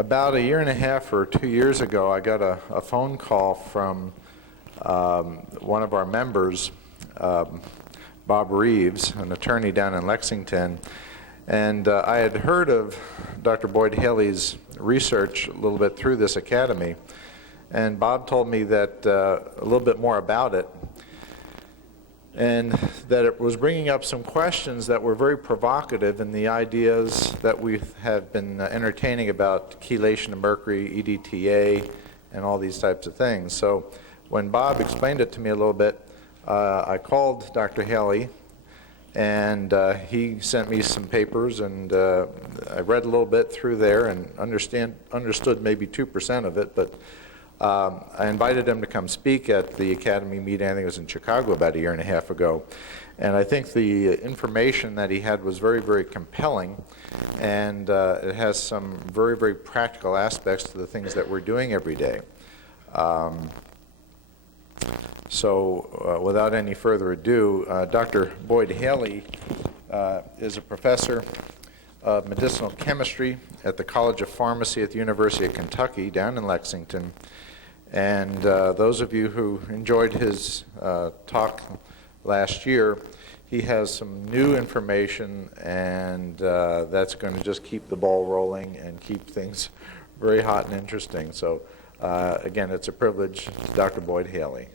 About a year and a half or 2 years ago, I got a phone call from one of our members, Bob Reeves, an attorney down in Lexington, and I had heard of Dr. Boyd Haley's research a little bit through this academy, and Bob told me that a little bit more about it, and that it was bringing up some questions that were very provocative in the ideas that we have been entertaining about chelation of mercury, EDTA, and all these types of things. So when Bob explained it to me a little bit, I called Dr. Haley, and he sent me some papers, and I read a little bit through there and understood maybe 2% of it, but I invited him to come speak at the Academy meeting. I think it was in Chicago about a year and a half ago. And I think the information that he had was very, very compelling, and it has some very, very practical aspects to the things that we're doing every day. Without any further ado, Dr. Boyd Haley is a professor of medicinal chemistry at the College of Pharmacy at the University of Kentucky down in Lexington. And those of you who enjoyed his talk last year, he has some new information, and that's going to just keep the ball rolling and keep things very hot and interesting. So again, it's a privilege, Dr. Boyd Haley.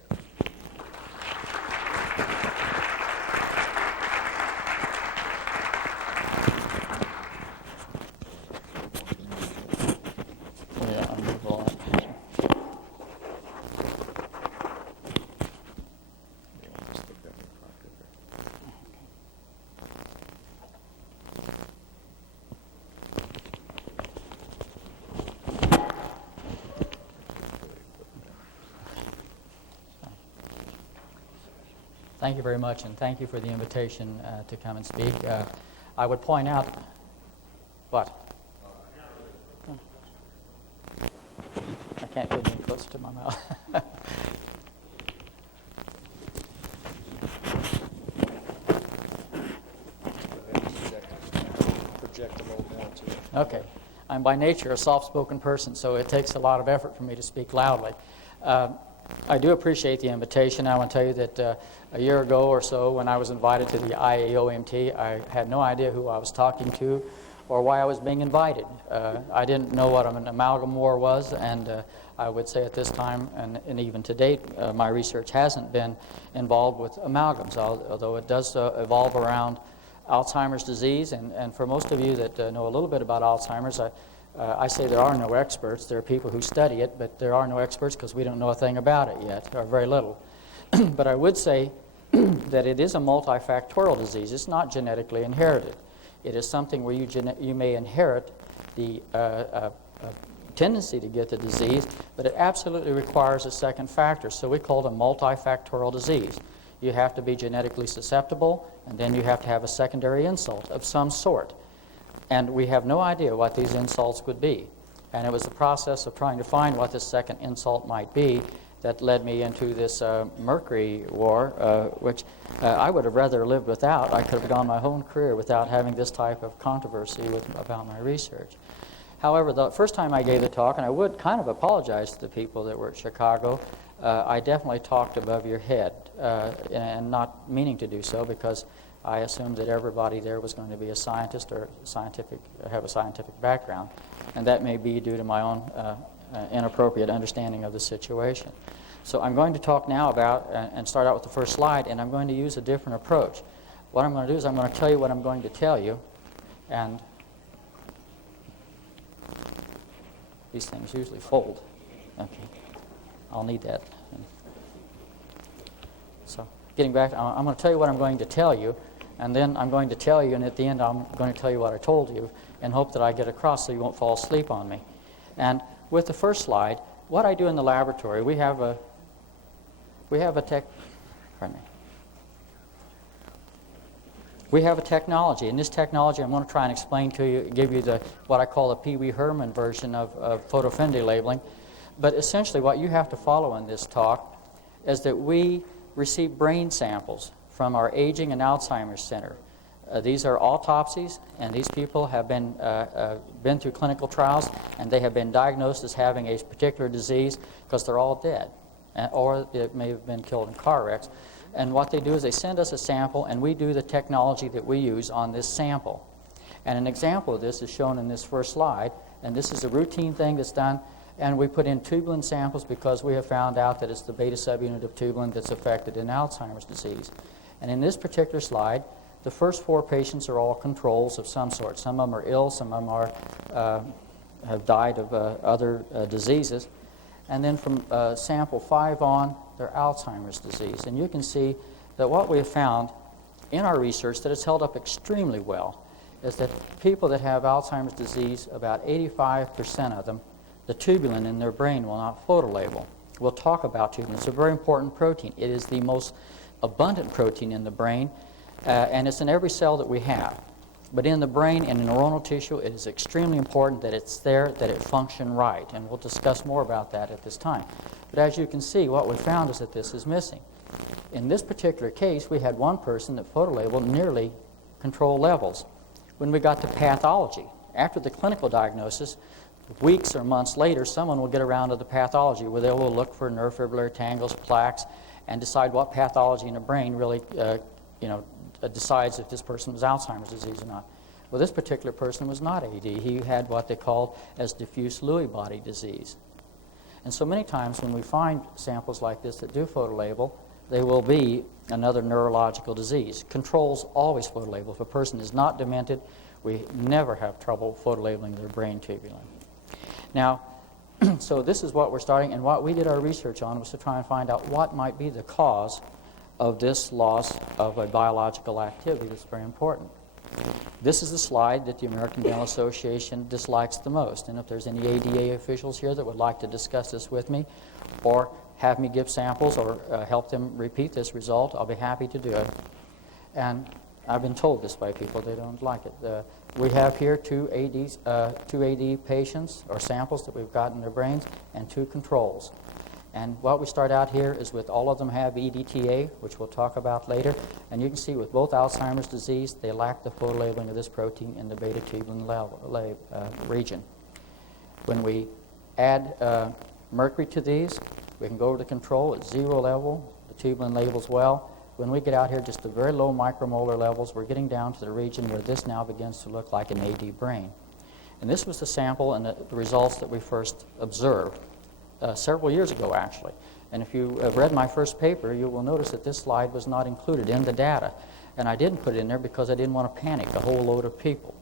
Thank you very much, and thank you for the invitation to come and speak. I would point out, what? I can't get any closer to my mouth. Project a little more to it. Okay. I'm by nature a soft-spoken person, so it takes a lot of effort for me to speak loudly. I do appreciate the invitation. I want to tell you that a year ago or so, when I was invited to the IAOMT, I had no idea who I was talking to or why I was being invited. I didn't know what an amalgam war was, and I would say at this time, and even to date, my research hasn't been involved with amalgams, although it does evolve around Alzheimer's disease. And for most of you that know a little bit about Alzheimer's, I say there are no experts. There are people who study it, but there are no experts because we don't know a thing about it yet, or very little. But I would say that it is a multifactorial disease. It's not genetically inherited. It is something where you may inherit the tendency to get the disease, but it absolutely requires a second factor. So we call it a multifactorial disease. You have to be genetically susceptible, and then you have to have a secondary insult of some sort. And we have no idea what these insults would be. And it was the process of trying to find what this second insult might be that led me into this Mercury war, which I would have rather lived without. I could have gone my whole career without having this type of controversy about my research. However, the first time I gave the talk, and I would kind of apologize to the people that were at Chicago, I definitely talked above your head, and not meaning to do so, because I assumed that everybody there was going to be a scientist or have a scientific background, and that may be due to my own inappropriate understanding of the situation. So I'm going to talk now about, and start out with the first slide, and I'm going to use a different approach. What I'm going to do is I'm going to tell you what I'm going to tell you, and these things usually fold. Okay, I'll need that. So getting back, I'm going to tell you what I'm going to tell you, and then I'm going to tell you, and at the end I'm going to tell you what I told you, and hope that I get across so you won't fall asleep on me. And with the first slide, what I do in the laboratory, we have a technology, and this technology I'm going to try and explain to you, give you what I call the Pee Wee Herman version of photoaffinity labeling. But essentially what you have to follow in this talk is that we receive brain samples from our Aging and Alzheimer's Center. These are autopsies, and these people have been through clinical trials, and they have been diagnosed as having a particular disease because they're all dead, or it may have been killed in car wrecks. And what they do is they send us a sample, and we do the technology that we use on this sample. And an example of this is shown in this first slide, and this is a routine thing that's done, and we put in tubulin samples because we have found out that it's the beta subunit of tubulin that's affected in Alzheimer's disease. And in this particular slide, the first 4 patients are all controls of some sort. Some of them are ill, some of them have died of other diseases. And then from sample 5 on, they're Alzheimer's disease. And you can see that what we have found in our research that has held up extremely well is that people that have Alzheimer's disease, about 85% of them, the tubulin in their brain will not photolabel. We'll talk about tubulin. It's a very important protein. It is the most abundant protein in the brain, and it's in every cell that we have. But in the brain and in neuronal tissue, it is extremely important that it's there, that it function right, and we'll discuss more about that at this time. But as you can see, what we found is that this is missing. In this particular case, we had one person that photolabeled nearly control levels. When we got to pathology, after the clinical diagnosis, weeks or months later, someone will get around to the pathology where they will look for neurofibrillary tangles, plaques, and decide what pathology in the brain really decides if this person was Alzheimer's disease or not. Well, this particular person was not AD. He had what they called as diffuse Lewy body disease. And so many times when we find samples like this that do photolabel, they will be another neurological disease. Controls always photolabel. If a person is not demented, we never have trouble photolabeling their brain tubulin. Now, so this is what we're starting, and what we did our research on was to try and find out what might be the cause of this loss of a biological activity that's very important. This is the slide that the American Dental Association dislikes the most, and if there's any ADA officials here that would like to discuss this with me or have me give samples or help them repeat this result, I'll be happy to do it. And I've been told this by people, they don't like it. We have here two AD patients or samples that we've got in their brains and 2 controls. And what we start out here is with all of them have EDTA, which we'll talk about later. And you can see with both Alzheimer's disease, they lack the photolabeling of this protein in the beta tubulin region. When we add mercury to these, we can go over the control at 0 level. The tubulin labels well. When we get out here just to very low micromolar levels, we're getting down to the region where this now begins to look like an AD brain. And this was the sample and the results that we first observed several years ago, actually. And if you have read my first paper, you will notice that this slide was not included in the data. And I didn't put it in there because I didn't want to panic a whole load of people.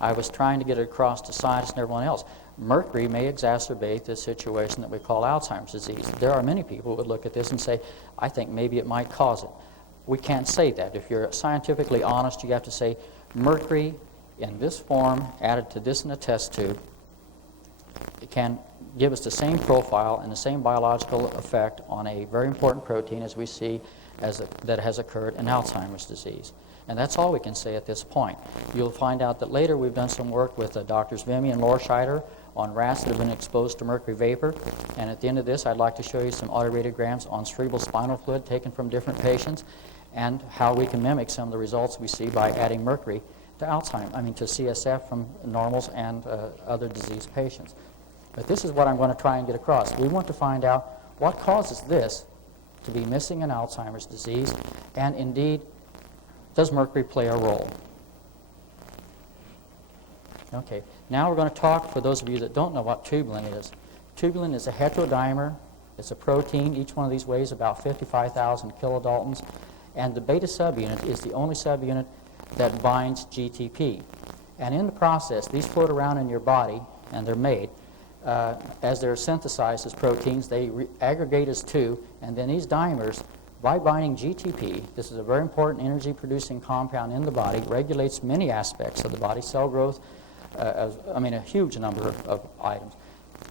I was trying to get it across to scientists and everyone else. Mercury may exacerbate this situation that we call Alzheimer's disease. There are many people who would look at this and say, I think maybe it might cause it. We can't say that. If you're scientifically honest, you have to say mercury in this form added to this in a test tube, it can give us the same profile and the same biological effect on a very important protein as we see that has occurred in Alzheimer's disease. And that's all we can say at this point. You'll find out that later we've done some work with Drs. Vimy and Lorscheider on rats that have been exposed to mercury vapor. And at the end of this, I'd like to show you some autoradiograms on cerebral spinal fluid taken from different patients and how we can mimic some of the results we see by adding mercury to to CSF from normals and other diseased patients. But this is what I'm going to try and get across. We want to find out what causes this to be missing in Alzheimer's disease, and indeed, does mercury play a role? Okay, now we're going to talk, for those of you that don't know what tubulin is. Tubulin is a heterodimer. It's a protein. Each one of these weighs about 55,000 kilodaltons. And the beta subunit is the only subunit that binds GTP. And in the process, these float around in your body, and they're made. As they're synthesized as proteins, they aggregate as 2, and then these dimers, by binding GTP, this is a very important energy-producing compound in the body, regulates many aspects of the body, cell growth, a huge number of items.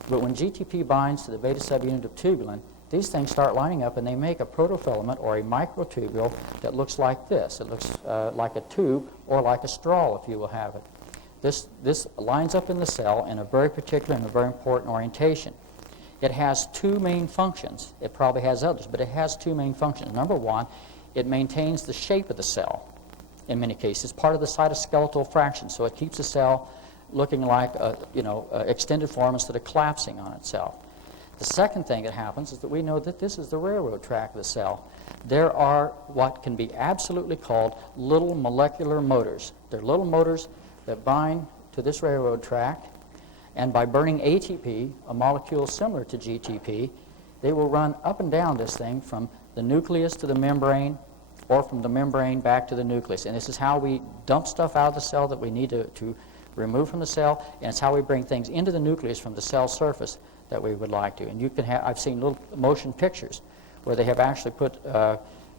But when GTP binds to the beta subunit of tubulin, these things start lining up and they make a protofilament or a microtubule that looks like this. It looks like a tube or like a straw, if you will have it. This lines up in the cell in a very particular and a very important orientation. It has 2 main functions. It probably has others, but it has 2 main functions. Number 1, it maintains the shape of the cell. in many cases, part of the cytoskeletal fraction, so it keeps the cell looking like a extended form instead of collapsing on itself. The second thing that happens is that we know that this is the railroad track of the cell. There are what can be absolutely called little molecular motors. They're little motors that bind to this railroad track, and by burning ATP, a molecule similar to GTP, they will run up and down this thing from the nucleus to the membrane, or from the membrane back to the nucleus. And this is how we dump stuff out of the cell that we need to remove from the cell, and it's how we bring things into the nucleus from the cell surface that we would like to. And you can have, I've seen little motion pictures where they have actually put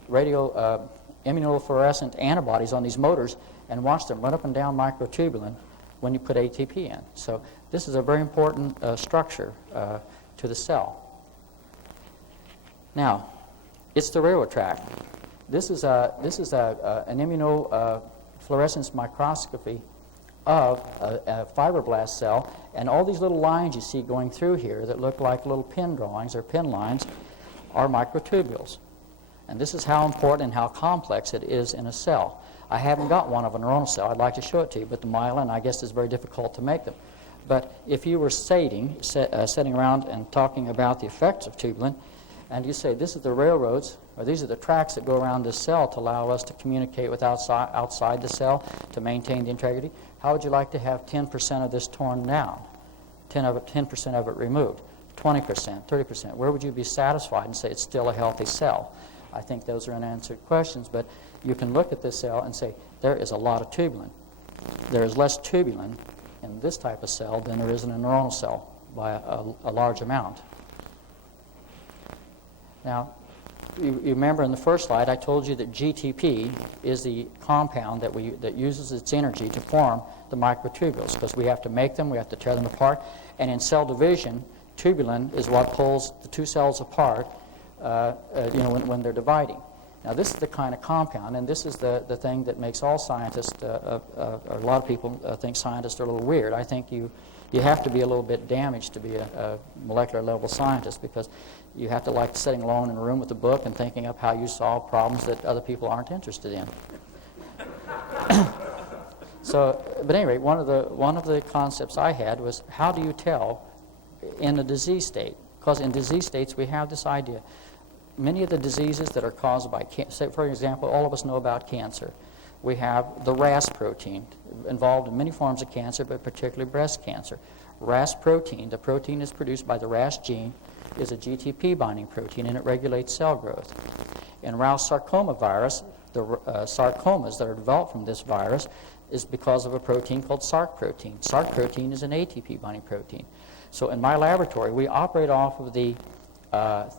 immunofluorescent antibodies on these motors and watch them run up and down microtubulin when you put ATP in. So this is a very important structure to the cell. Now, it's the railroad track. This is an immunofluorescence microscopy of a fibroblast cell, and all these little lines you see going through here that look like little pin drawings or pin lines are microtubules. And this is how important and how complex it is in a cell. I haven't got one of a neuronal cell. I'd like to show it to you, but the myelin, I guess, is very difficult to make them. But if you were sitting around and talking about the effects of tubulin, and you say, this is the railroads, or these are the tracks that go around this cell to allow us to communicate with outside the cell to maintain the integrity, how would you like to have 10% of this torn down, 10% of it removed, 20%, 30%? Where would you be satisfied and say it's still a healthy cell? I think those are unanswered questions, but you can look at this cell and say, there is a lot of tubulin. There is less tubulin in this type of cell than there is in a neuronal cell by a large amount. Now, you remember in the first slide I told you that GTP is the compound that uses its energy to form the microtubules, because we have to make them, we have to tear them apart, and in cell division, tubulin is what pulls the two cells apart when they're dividing. Now this is the kind of compound, and this is the thing that makes all scientists, or a lot of people think scientists are a little weird. I think you have to be a little bit damaged to be a molecular level scientist, because you have to like sitting alone in a room with a book and thinking up how you solve problems that other people aren't interested in. So, but anyway, one of the concepts I had was, how do you tell in a disease state? Because in disease states we have this idea. Many of the diseases that are caused by cancer, say for example, all of us know about cancer. We have the RAS protein involved in many forms of cancer, but particularly breast cancer. RAS protein, the protein is produced by the RAS gene, is a GTP binding protein, and it regulates cell growth. In Rous sarcoma virus, the sarcomas that are developed from this virus is because of a protein called Sarc protein. Sarc protein is an ATP binding protein. So in my laboratory, we operate off of the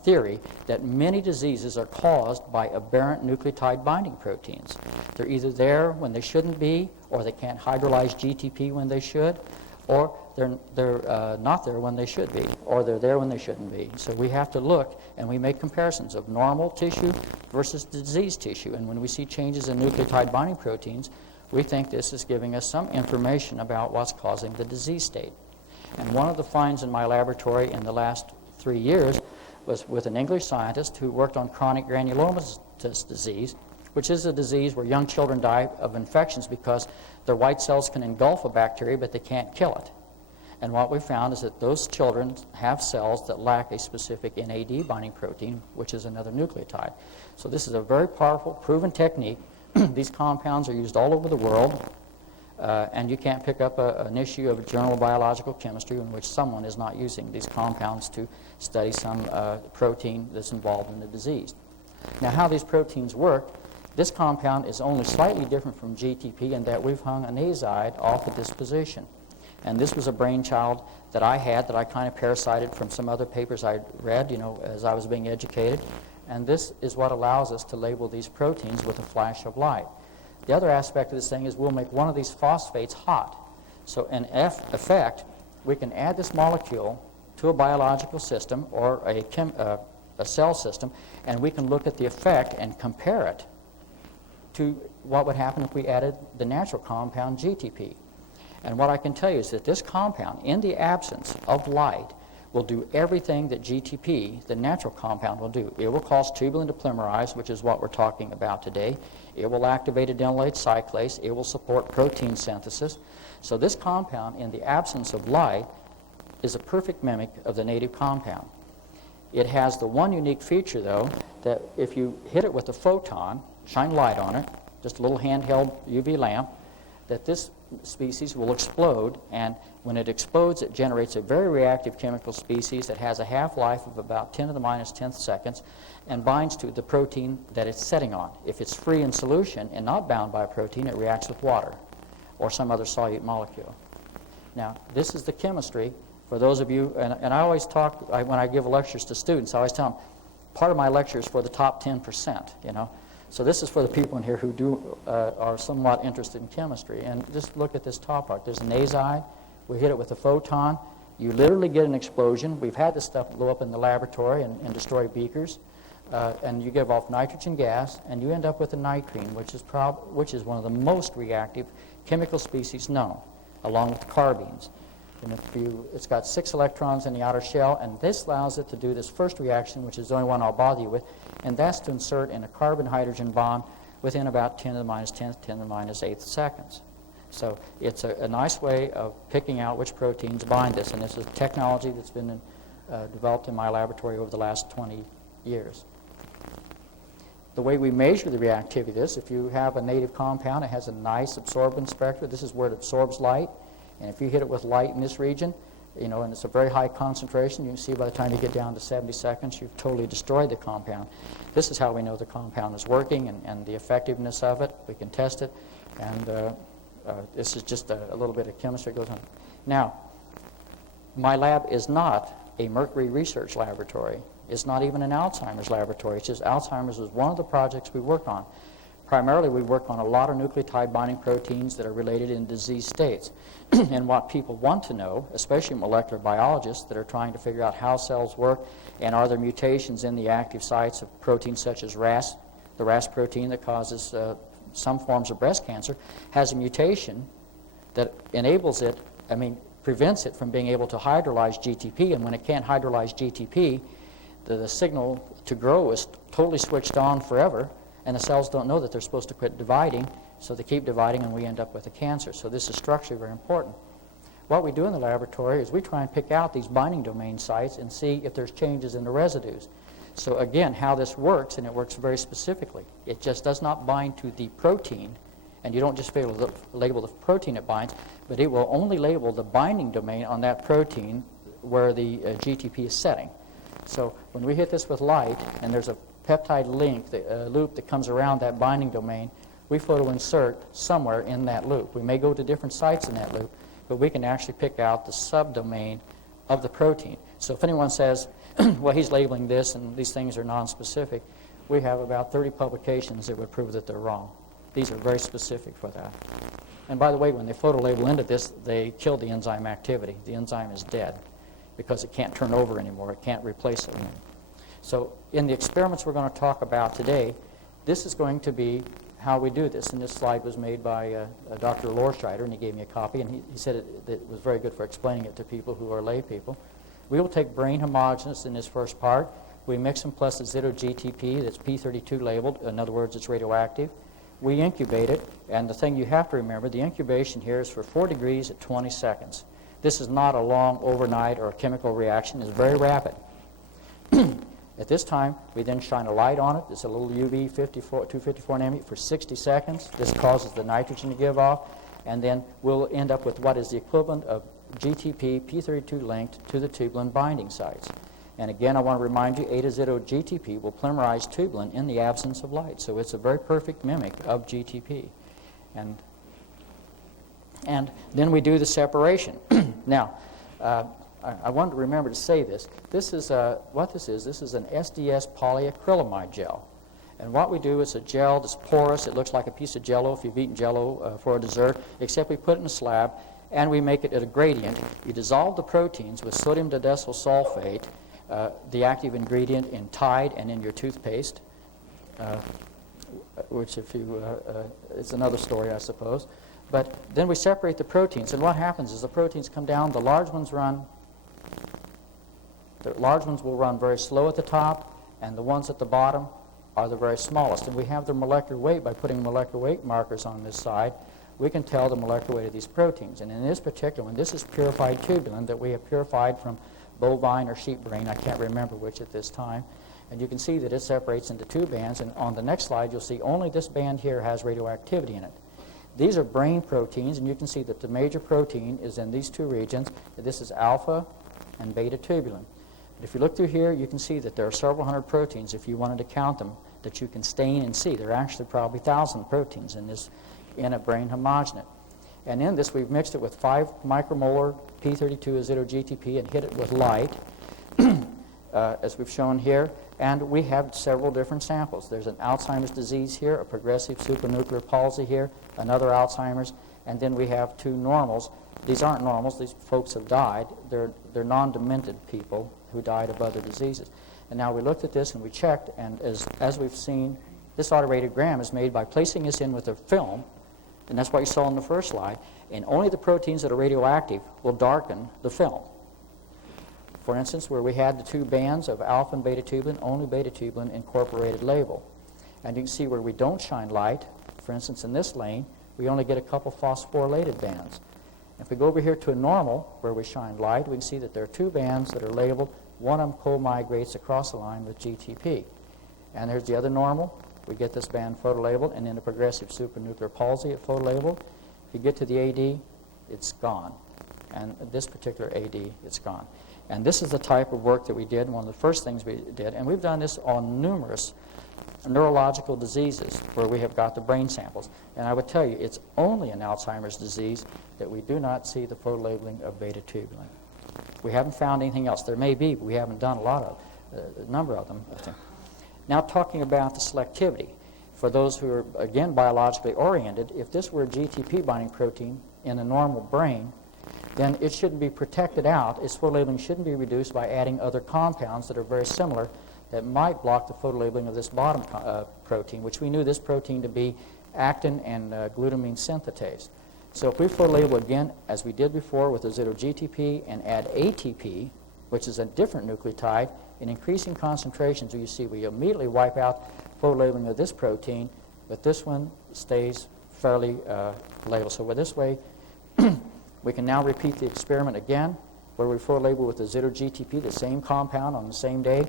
theory that many diseases are caused by aberrant nucleotide binding proteins. They're either there when they shouldn't be, or they can't hydrolyze GTP when they should, or they're not there when they should be, or they're there when they shouldn't be. So we have to look, and we make comparisons of normal tissue versus diseased tissue. And when we see changes in nucleotide binding proteins, we think this is giving us some information about what's causing the disease state. And one of the finds in my laboratory in the last 3 years was with an English scientist who worked on chronic granulomatous disease, which is a disease where young children die of infections because their white cells can engulf a bacteria, but they can't kill it. And what we found is that those children have cells that lack a specific NAD binding protein, which is another nucleotide. So this is a very powerful, proven technique. These compounds are used all over the world, and you can't pick up an issue of Journal of Biological Chemistry in which someone is not using these compounds to study some protein that's involved in the disease. Now, how these proteins work, this compound is only slightly different from GTP in that we've hung an azide off of this position. And this was a brainchild that I had that I kind of parasited from some other papers I read, as I was being educated. And this is what allows us to label these proteins with a flash of light. The other aspect of this thing is we'll make one of these phosphates hot. So in effect, we can add this molecule to a biological system or a cell system, and we can look at the effect and compare it to what would happen if we added the natural compound GTP. And what I can tell you is that this compound, in the absence of light, will do everything that GTP, the natural compound, will do. It will cause tubulin to polymerize, which is what we're talking about today. It will activate adenylate cyclase. It will support protein synthesis. So this compound, in the absence of light, is a perfect mimic of the native compound. It has the one unique feature, though, that if you hit it with a photon, shine light on it, just a little handheld UV lamp, that this species will explode, and when it explodes, it generates a very reactive chemical species that has a half-life of about 10 to the minus 10th seconds and binds to the protein that it's setting on. If it's free in solution and not bound by a protein, it reacts with water or some other solute molecule. Now, this is the chemistry. For those of you, and I always talk, when I give lectures to students, I always tell them, part of my lecture is for the top 10%, you know. So this is for the people in here who are somewhat interested in chemistry. And just look at this top part. There's an azide. We hit it with a photon. You literally get an explosion. We've had this stuff blow up in the laboratory and destroy beakers. And you give off nitrogen gas, and you end up with a nitrene, which is one of the most reactive chemical species known, along with carbenes. And it's got 6 electrons in the outer shell, and this allows it to do this first reaction, which is the only one I'll bother you with, and that's to insert in a carbon-hydrogen bond within about 10 to the minus 10th, 10 to the minus 8th seconds. So it's a nice way of picking out which proteins bind this, and this is technology that's been developed in my laboratory over the last 20 years. The way we measure the reactivity of this, if you have a native compound, it has a nice absorbance spectra. This is where it absorbs light. And if you hit it with light in this region, you know, and it's a very high concentration, you can see by the time you get down to 70 seconds, you've totally destroyed the compound. This is how we know the compound is working and the effectiveness of it. We can test it. And this is just a little bit of chemistry that goes on. Now, my lab is not a Mercury research laboratory. It's not even an Alzheimer's laboratory. It's just Alzheimer's is one of the projects we work on. Primarily, we work on a lot of nucleotide binding proteins that are related in disease states. And what people want to know, especially molecular biologists that are trying to figure out how cells work and are there mutations in the active sites of proteins such as RAS, the RAS protein that causes some forms of breast cancer, has a mutation that enables it, prevents it from being able to hydrolyze GTP, and when it can't hydrolyze GTP, the signal to grow is totally switched on forever, and the cells don't know that they're supposed to quit dividing, so they keep dividing and we end up with a cancer. So this is structurally very important. What we do in the laboratory is we try and pick out these binding domain sites and see if there's changes in the residues. So again, how this works, and it works very specifically. It just does not bind to the protein, and you don't just label the protein it binds, but it will only label the binding domain on that protein where the GTP is setting. So when we hit this with light, and there's a peptide link, loop that comes around that binding domain, we photoinsert somewhere in that loop. We may go to different sites in that loop, but we can actually pick out the subdomain of the protein. So if anyone says, well, he's labeling this and these things are nonspecific, we have about 30 publications that would prove that they're wrong. These are very specific for that. And by the way, when they photolabel into this, they kill the enzyme activity. The enzyme is dead because it can't turn over anymore. It can't replace it anymore. So in the experiments we're going to talk about today, this is going to be how we do this. And this slide was made by Dr. Lorscheider, and he gave me a copy, and he said it was very good for explaining it to people who are lay people. We will take brain homogeneous in this first part. We mix them plus azido GTP that's P32 labeled. In other words, it's radioactive. We incubate it, and the thing you have to remember, the incubation here is for 4 degrees at 20 seconds. This is not a long overnight or a chemical reaction. It's very rapid. At this time, we then shine a light on it. It's a little UV 254 nanometer for 60 seconds. This causes the nitrogen to give off, and then we'll end up with what is the equivalent of GTP P32 linked to the tubulin binding sites. And again, I want to remind you, azido GTP will polymerize tubulin in the absence of light. So it's a very perfect mimic of GTP. And then we do the separation. Now, I wanted to remember to say this. This is what this is. This is an SDS polyacrylamide gel. And what we do is a gel that's porous. It looks like a piece of Jell-O if you've eaten Jell-O for a dessert, except we put it in a slab, and we make it at a gradient. You dissolve the proteins with sodium didecyl sulfate, the active ingredient in Tide and in your toothpaste, which if you, it's another story, I suppose. But then we separate the proteins, and what happens is the proteins come down, the large ones run The large ones will run very slow at the top, and the ones at the bottom are the very smallest. And we have their molecular weight by putting molecular weight markers on this side. We can tell the molecular weight of these proteins. And in this particular one, this is purified tubulin that we have purified from bovine or sheep brain. I can't remember which at this time. And you can see that it separates into two bands. And on the next slide, you'll see only this band here has radioactivity in it. These are brain proteins, and you can see that the major protein is in these two regions. This is alpha and beta tubulin. But if you look through here, you can see that there are several hundred proteins, if you wanted to count them, that you can stain and see. There are actually probably 1,000 proteins in a brain homogenate. And in this, we've mixed it with 5 micromolar P32 GTP and hit it with light, as we've shown here. And we have several different samples. There's an Alzheimer's disease here, a progressive supranuclear palsy here, another Alzheimer's, and then we have 2 normals. These aren't normals. These folks have died. They're non-demented people who died of other diseases. And now we looked at this and we checked, and as we've seen, this autoradiogram is made by placing this in with a film, and that's what you saw in the first slide, and only the proteins that are radioactive will darken the film. For instance, where we had the 2 bands of alpha and beta tubulin, only beta tubulin incorporated label. And you can see where we don't shine light, for instance in this lane, we only get a couple phosphorylated bands. If we go over here to a normal, where we shine light, we can see that there are 2 bands that are labeled. One of them co-migrates across the line with GTP. And there's the other normal. We get this band photolabeled, and in a progressive supranuclear palsy, it photolabeled. If you get to the AD, it's gone. And this particular AD, it's gone. And this is the type of work that we did, one of the first things we did. And we've done this on numerous neurological diseases where we have got the brain samples. And I would tell you, it's only in Alzheimer's disease that we do not see the photolabeling of beta tubulin. We haven't found anything else. There may be, but we haven't done a number of them. Now talking about the selectivity. For those who are, again, biologically oriented, if this were a GTP binding protein in a normal brain, then it shouldn't be protected out. Its photolabeling shouldn't be reduced by adding other compounds that are very similar that might block the photolabeling of this bottom protein, which we knew this protein to be actin and glutamine synthetase. So if we photolabel again, as we did before with the GTP, and add ATP, which is a different nucleotide, in increasing concentrations, you see we immediately wipe out photolabeling of this protein, but this one stays fairly labeled. So with this way, we can now repeat the experiment again, where we photolabel with the GTP, the same compound on the same day,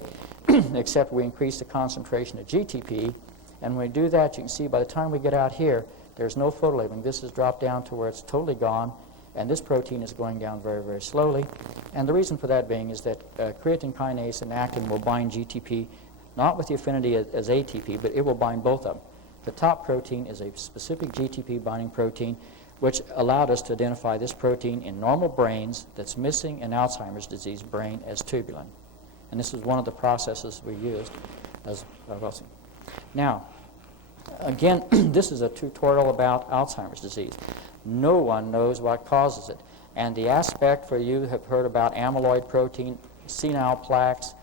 except we increase the concentration of GTP. And when we do that, you can see by the time we get out here, there's no photolabeling. This has dropped down to where it's totally gone, and this protein is going down very, very slowly. And the reason for that being is that creatine kinase and actin will bind GTP, not with the affinity as ATP, but it will bind both of them. The top protein is a specific GTP binding protein, which allowed us to identify this protein in normal brains that's missing in Alzheimer's disease brain as tubulin. And this is one of the processes we used as well. Now, again, this is a tutorial about Alzheimer's disease. No one knows what causes it. And the aspect for you have heard about amyloid protein, senile plaques,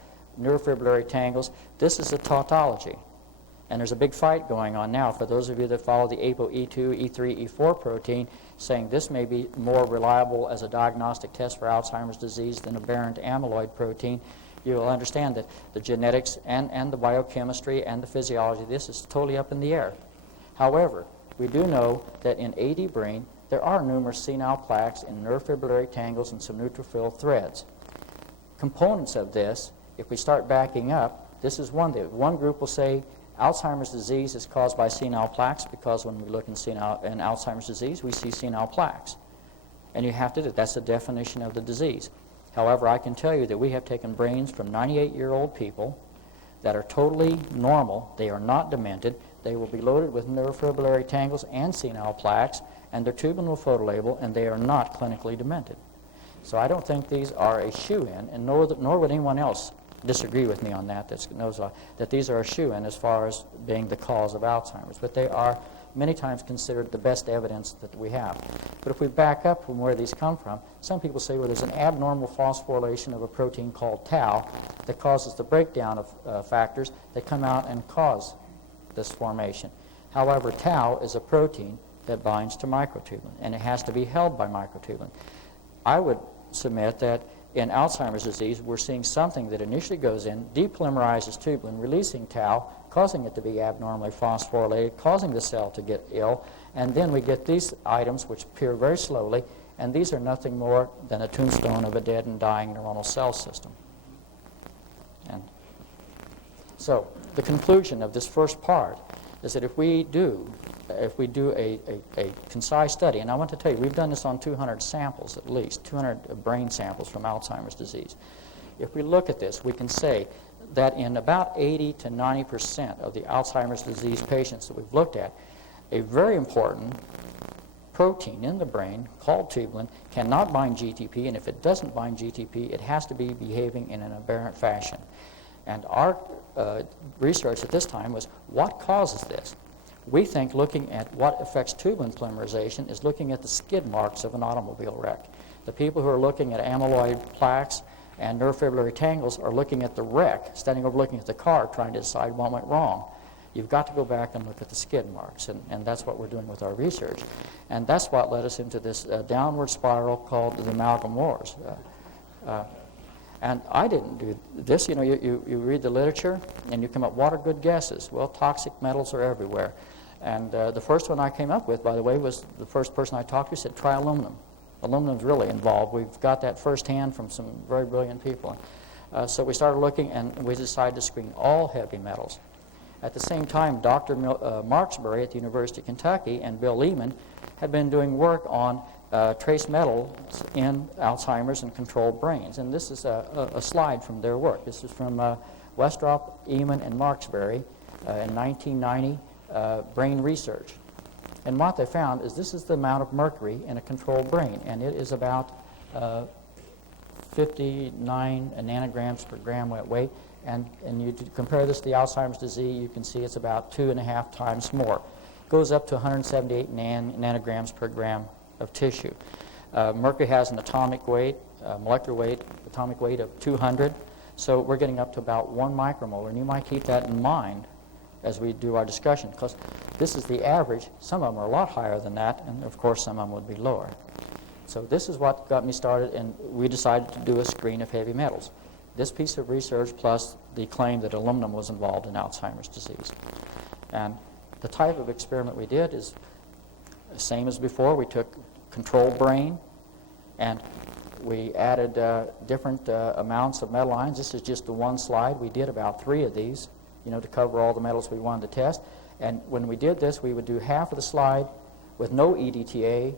neurofibrillary tangles. This is a tautology. And there's a big fight going on now for those of you that follow the ApoE2, E3, E4 protein, saying this may be more reliable as a diagnostic test for Alzheimer's disease than aberrant amyloid protein. You will understand that the genetics and the biochemistry and the physiology, this is totally up in the air. However, we do know that in AD brain, there are numerous senile plaques in neurofibrillary tangles and some neutrophil threads. Components of this, if we start backing up, this is one thing. One group will say Alzheimer's disease is caused by senile plaques because when we look in Alzheimer's disease, we see senile plaques. And you have to do that's the definition of the disease. However, I can tell you that we have taken brains from 98-year-old people that are totally normal. They are not demented. They will be loaded with neurofibrillary tangles and senile plaques, and their tubulin will photolabel, and they are not clinically demented. So I don't think these are a shoe-in, and nor would anyone else disagree with me on that knows that these are a shoe-in as far as being the cause of Alzheimer's. But they are many times considered the best evidence that we have. But if we back up from where these come from, some people say, well, there's an abnormal phosphorylation of a protein called tau that causes the breakdown of factors that come out and cause this formation. However, tau is a protein that binds to microtubulin, and it has to be held by microtubulin. I would submit that in Alzheimer's disease, we're seeing something that initially goes in, depolymerizes tubulin, releasing tau, causing it to be abnormally phosphorylated, causing the cell to get ill, and then we get these items which appear very slowly, and these are nothing more than a tombstone of a dead and dying neuronal cell system. And so the conclusion of this first part is that if we do a concise study, and I want to tell you, we've done this on 200 samples at least, 200 brain samples from Alzheimer's disease. If we look at this, we can say that in about 80 to 90% of the Alzheimer's disease patients that we've looked at, a very important protein in the brain called tubulin cannot bind GTP, and if it doesn't bind GTP, it has to be behaving in an aberrant fashion. And our research at this time was, what causes this? We think looking at what affects tubulin polymerization is looking at the skid marks of an automobile wreck. The people who are looking at amyloid plaques and neurofibrillary tangles are looking at the wreck, standing over looking at the car, trying to decide what went wrong. You've got to go back and look at the skid marks, and that's what we're doing with our research. And that's what led us into this downward spiral called the amalgam wars. And I didn't do this. You know, you read the literature, and you come up, what are good guesses? Well, toxic metals are everywhere. And the first one I came up with, by the way, was the first person I talked to said, try aluminum. Aluminum's really involved. We've got that firsthand from some very brilliant people. So we started looking, and we decided to screen all heavy metals. At the same time, Dr. Marksbury at the University of Kentucky and Bill Lehman had been doing work on trace metals in Alzheimer's and controlled brains. And this is a slide from their work. This is from Westrop, Eman, and Marksbury in 1990 brain research. And what they found is this is the amount of mercury in a controlled brain, and it is about 59 nanograms per gram wet weight. And you compare this to the Alzheimer's disease, you can see it's about 2.5 times more. It goes up to 178 nanograms per gram of tissue. Mercury has an atomic weight, molecular weight, atomic weight of 200. So we're getting up to about 1 micromolar. And you might keep that in mind as we do our discussion, because this is the average. Some of them are a lot higher than that, and of course some of them would be lower. So this is what got me started, and we decided to do a screen of heavy metals. This piece of research plus the claim that aluminum was involved in Alzheimer's disease. And the type of experiment we did is the same as before. We took controlled brain and we added different amounts of metal ions. This is just the one slide. We did about 3 of these, you know, to cover all the metals we wanted to test. And when we did this, we would do half of the slide with no EDTA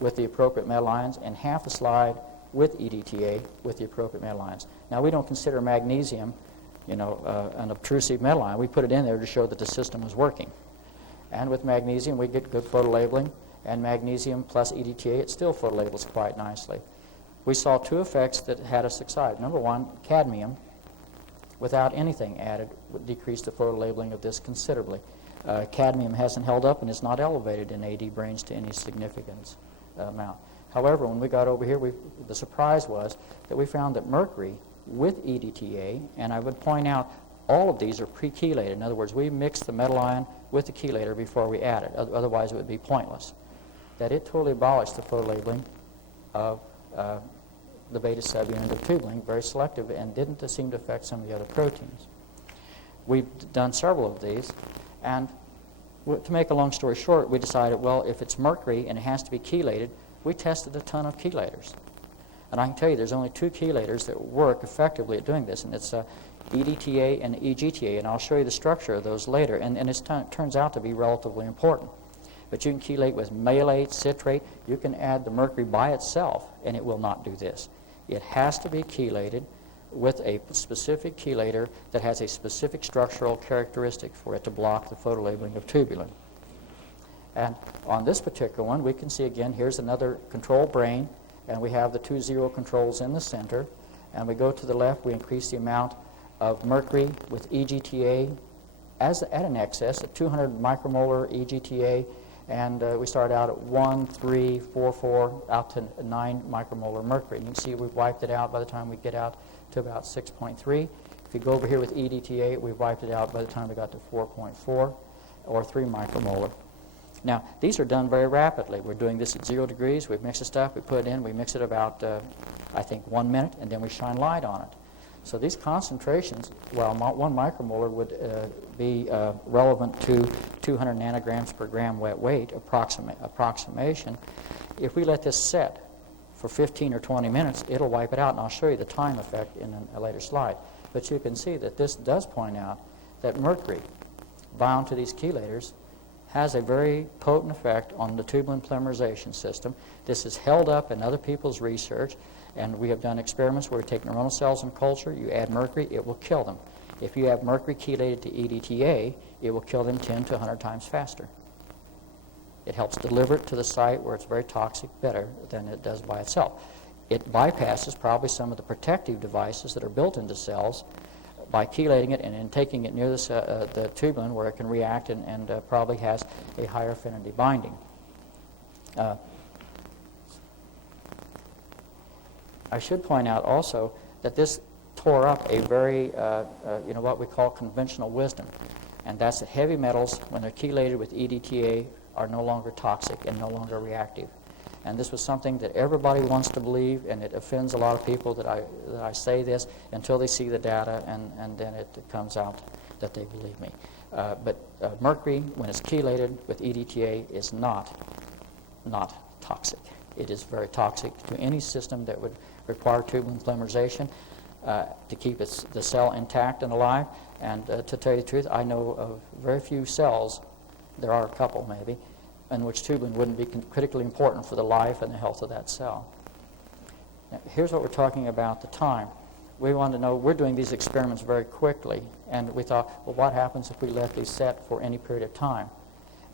with the appropriate metal ions, and half the slide with EDTA with the appropriate metal ions. Now, we don't consider magnesium, you know, an obtrusive metal ion. We put it in there to show that the system was working. And with magnesium, we get good photo labeling, and magnesium plus EDTA, it still photo labels quite nicely. We saw 2 effects that had us excited. Number one, cadmium, without anything added, would decrease the photo labeling of this considerably. Cadmium hasn't held up and is not elevated in AD brains to any significant amount. However, when we got over here, the surprise was that we found that mercury with EDTA, and I would point out all of these are pre-chelated. In other words, we mix the metal ion with the chelator before we add it. Otherwise, it would be pointless. That it totally abolished the photo labeling of the beta subunit of tubulin, very selective, and didn't seem to affect some of the other proteins. We've done several of these, and to make a long story short, we decided, well, if it's mercury and it has to be chelated, we tested a ton of chelators. And I can tell you there's only 2 chelators that work effectively at doing this, and it's EDTA and EGTA, and I'll show you the structure of those later, and it turns out to be relatively important. But you can chelate with malate, citrate. You can add the mercury by itself, and it will not do this. It has to be chelated with a specific chelator that has a specific structural characteristic for it to block the photolabeling of tubulin. And on this particular one, we can see again, here's another control brain, and we have the 2 zero controls in the center. And we go to the left, we increase the amount of mercury with EGTA at an excess at 200 micromolar EGTA, and we start out at 1, 3, 4, 4, out to 9 micromolar mercury. And you can see we've wiped it out by the time we get out to about 6.3. If you go over here with EDTA, we've wiped it out by the time we got to 4.4 or 3 micromolar. Now, these are done very rapidly. We're doing this at 0 degrees. We mix the stuff, we put it in, we mix it about, I think, 1 minute, and then we shine light on it. So these concentrations, while 1 micromolar would be relevant to 200 nanograms per gram wet weight approximation, if we let this set for 15 or 20 minutes, it'll wipe it out, and I'll show you the time effect in a later slide. But you can see that this does point out that mercury bound to these chelators has a very potent effect on the tubulin polymerization system. This is held up in other people's research, and we have done experiments where we take neuronal cells in culture, you add mercury, it will kill them. If you have mercury chelated to EDTA, it will kill them 10 to 100 times faster. It helps deliver it to the site where it's very toxic better than it does by itself. It bypasses probably some of the protective devices that are built into cells by chelating it and then taking it near the tubulin where it can react and probably has a higher affinity binding. I should point out also that this tore up a very, what we call conventional wisdom, and that's that heavy metals, when they're chelated with EDTA, are no longer toxic and no longer reactive. And this was something that everybody wants to believe, and it offends a lot of people that I say this until they see the data, and then it comes out that they believe me. But mercury, when it's chelated with EDTA, is not toxic. It is very toxic to any system that would require tubulin polymerization to keep the cell intact and alive. And to tell you the truth, I know of very few cells, there are a couple maybe, in which tubulin wouldn't be critically important for the life and the health of that cell. Now, here's what we're talking about the time. We want to know, we're doing these experiments very quickly, and we thought, well, what happens if we let these set for any period of time?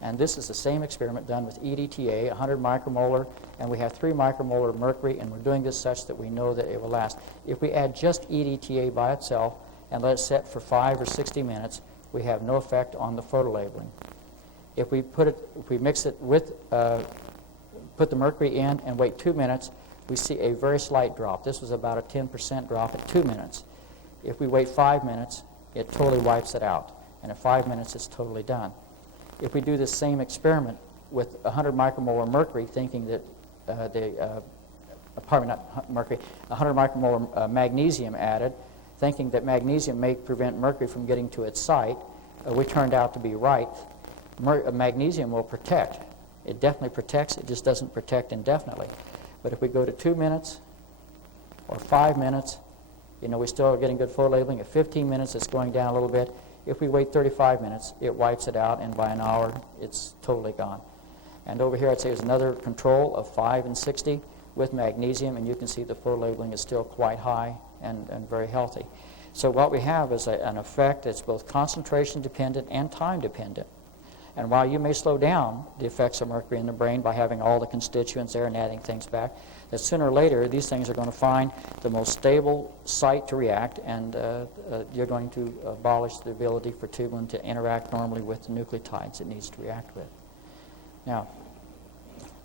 And this is the same experiment done with EDTA, 100 micromolar, and we have 3 micromolar of mercury, and we're doing this such that we know that it will last. If we add just EDTA by itself and let it set for 5 or 60 minutes, we have no effect on the photo labeling. If we mix it with, put the mercury in and wait 2 minutes, we see a very slight drop. This was about a 10% drop at 2 minutes. If we wait 5 minutes, it totally wipes it out. And in 5 minutes, it's totally done. If we do this same experiment with 100 micromolar mercury, thinking that 100 micromolar magnesium added, thinking that magnesium may prevent mercury from getting to its site, we turned out to be right. Magnesium will protect. It definitely protects. It just doesn't protect indefinitely. But if we go to 2 minutes or 5 minutes, we still are getting good photo labeling. At 15 minutes, it's going down a little bit. If we wait 35 minutes, it wipes it out, and by an hour, it's totally gone. And over here, I'd say there's another control of 5 and 60 with magnesium, and you can see the photo labeling is still quite high and very healthy. So what we have is an effect that's both concentration dependent and time dependent. And while you may slow down the effects of mercury in the brain by having all the constituents there and adding things back, that sooner or later these things are going to find the most stable site to react, and you're going to abolish the ability for tubulin to interact normally with the nucleotides it needs to react with. Now,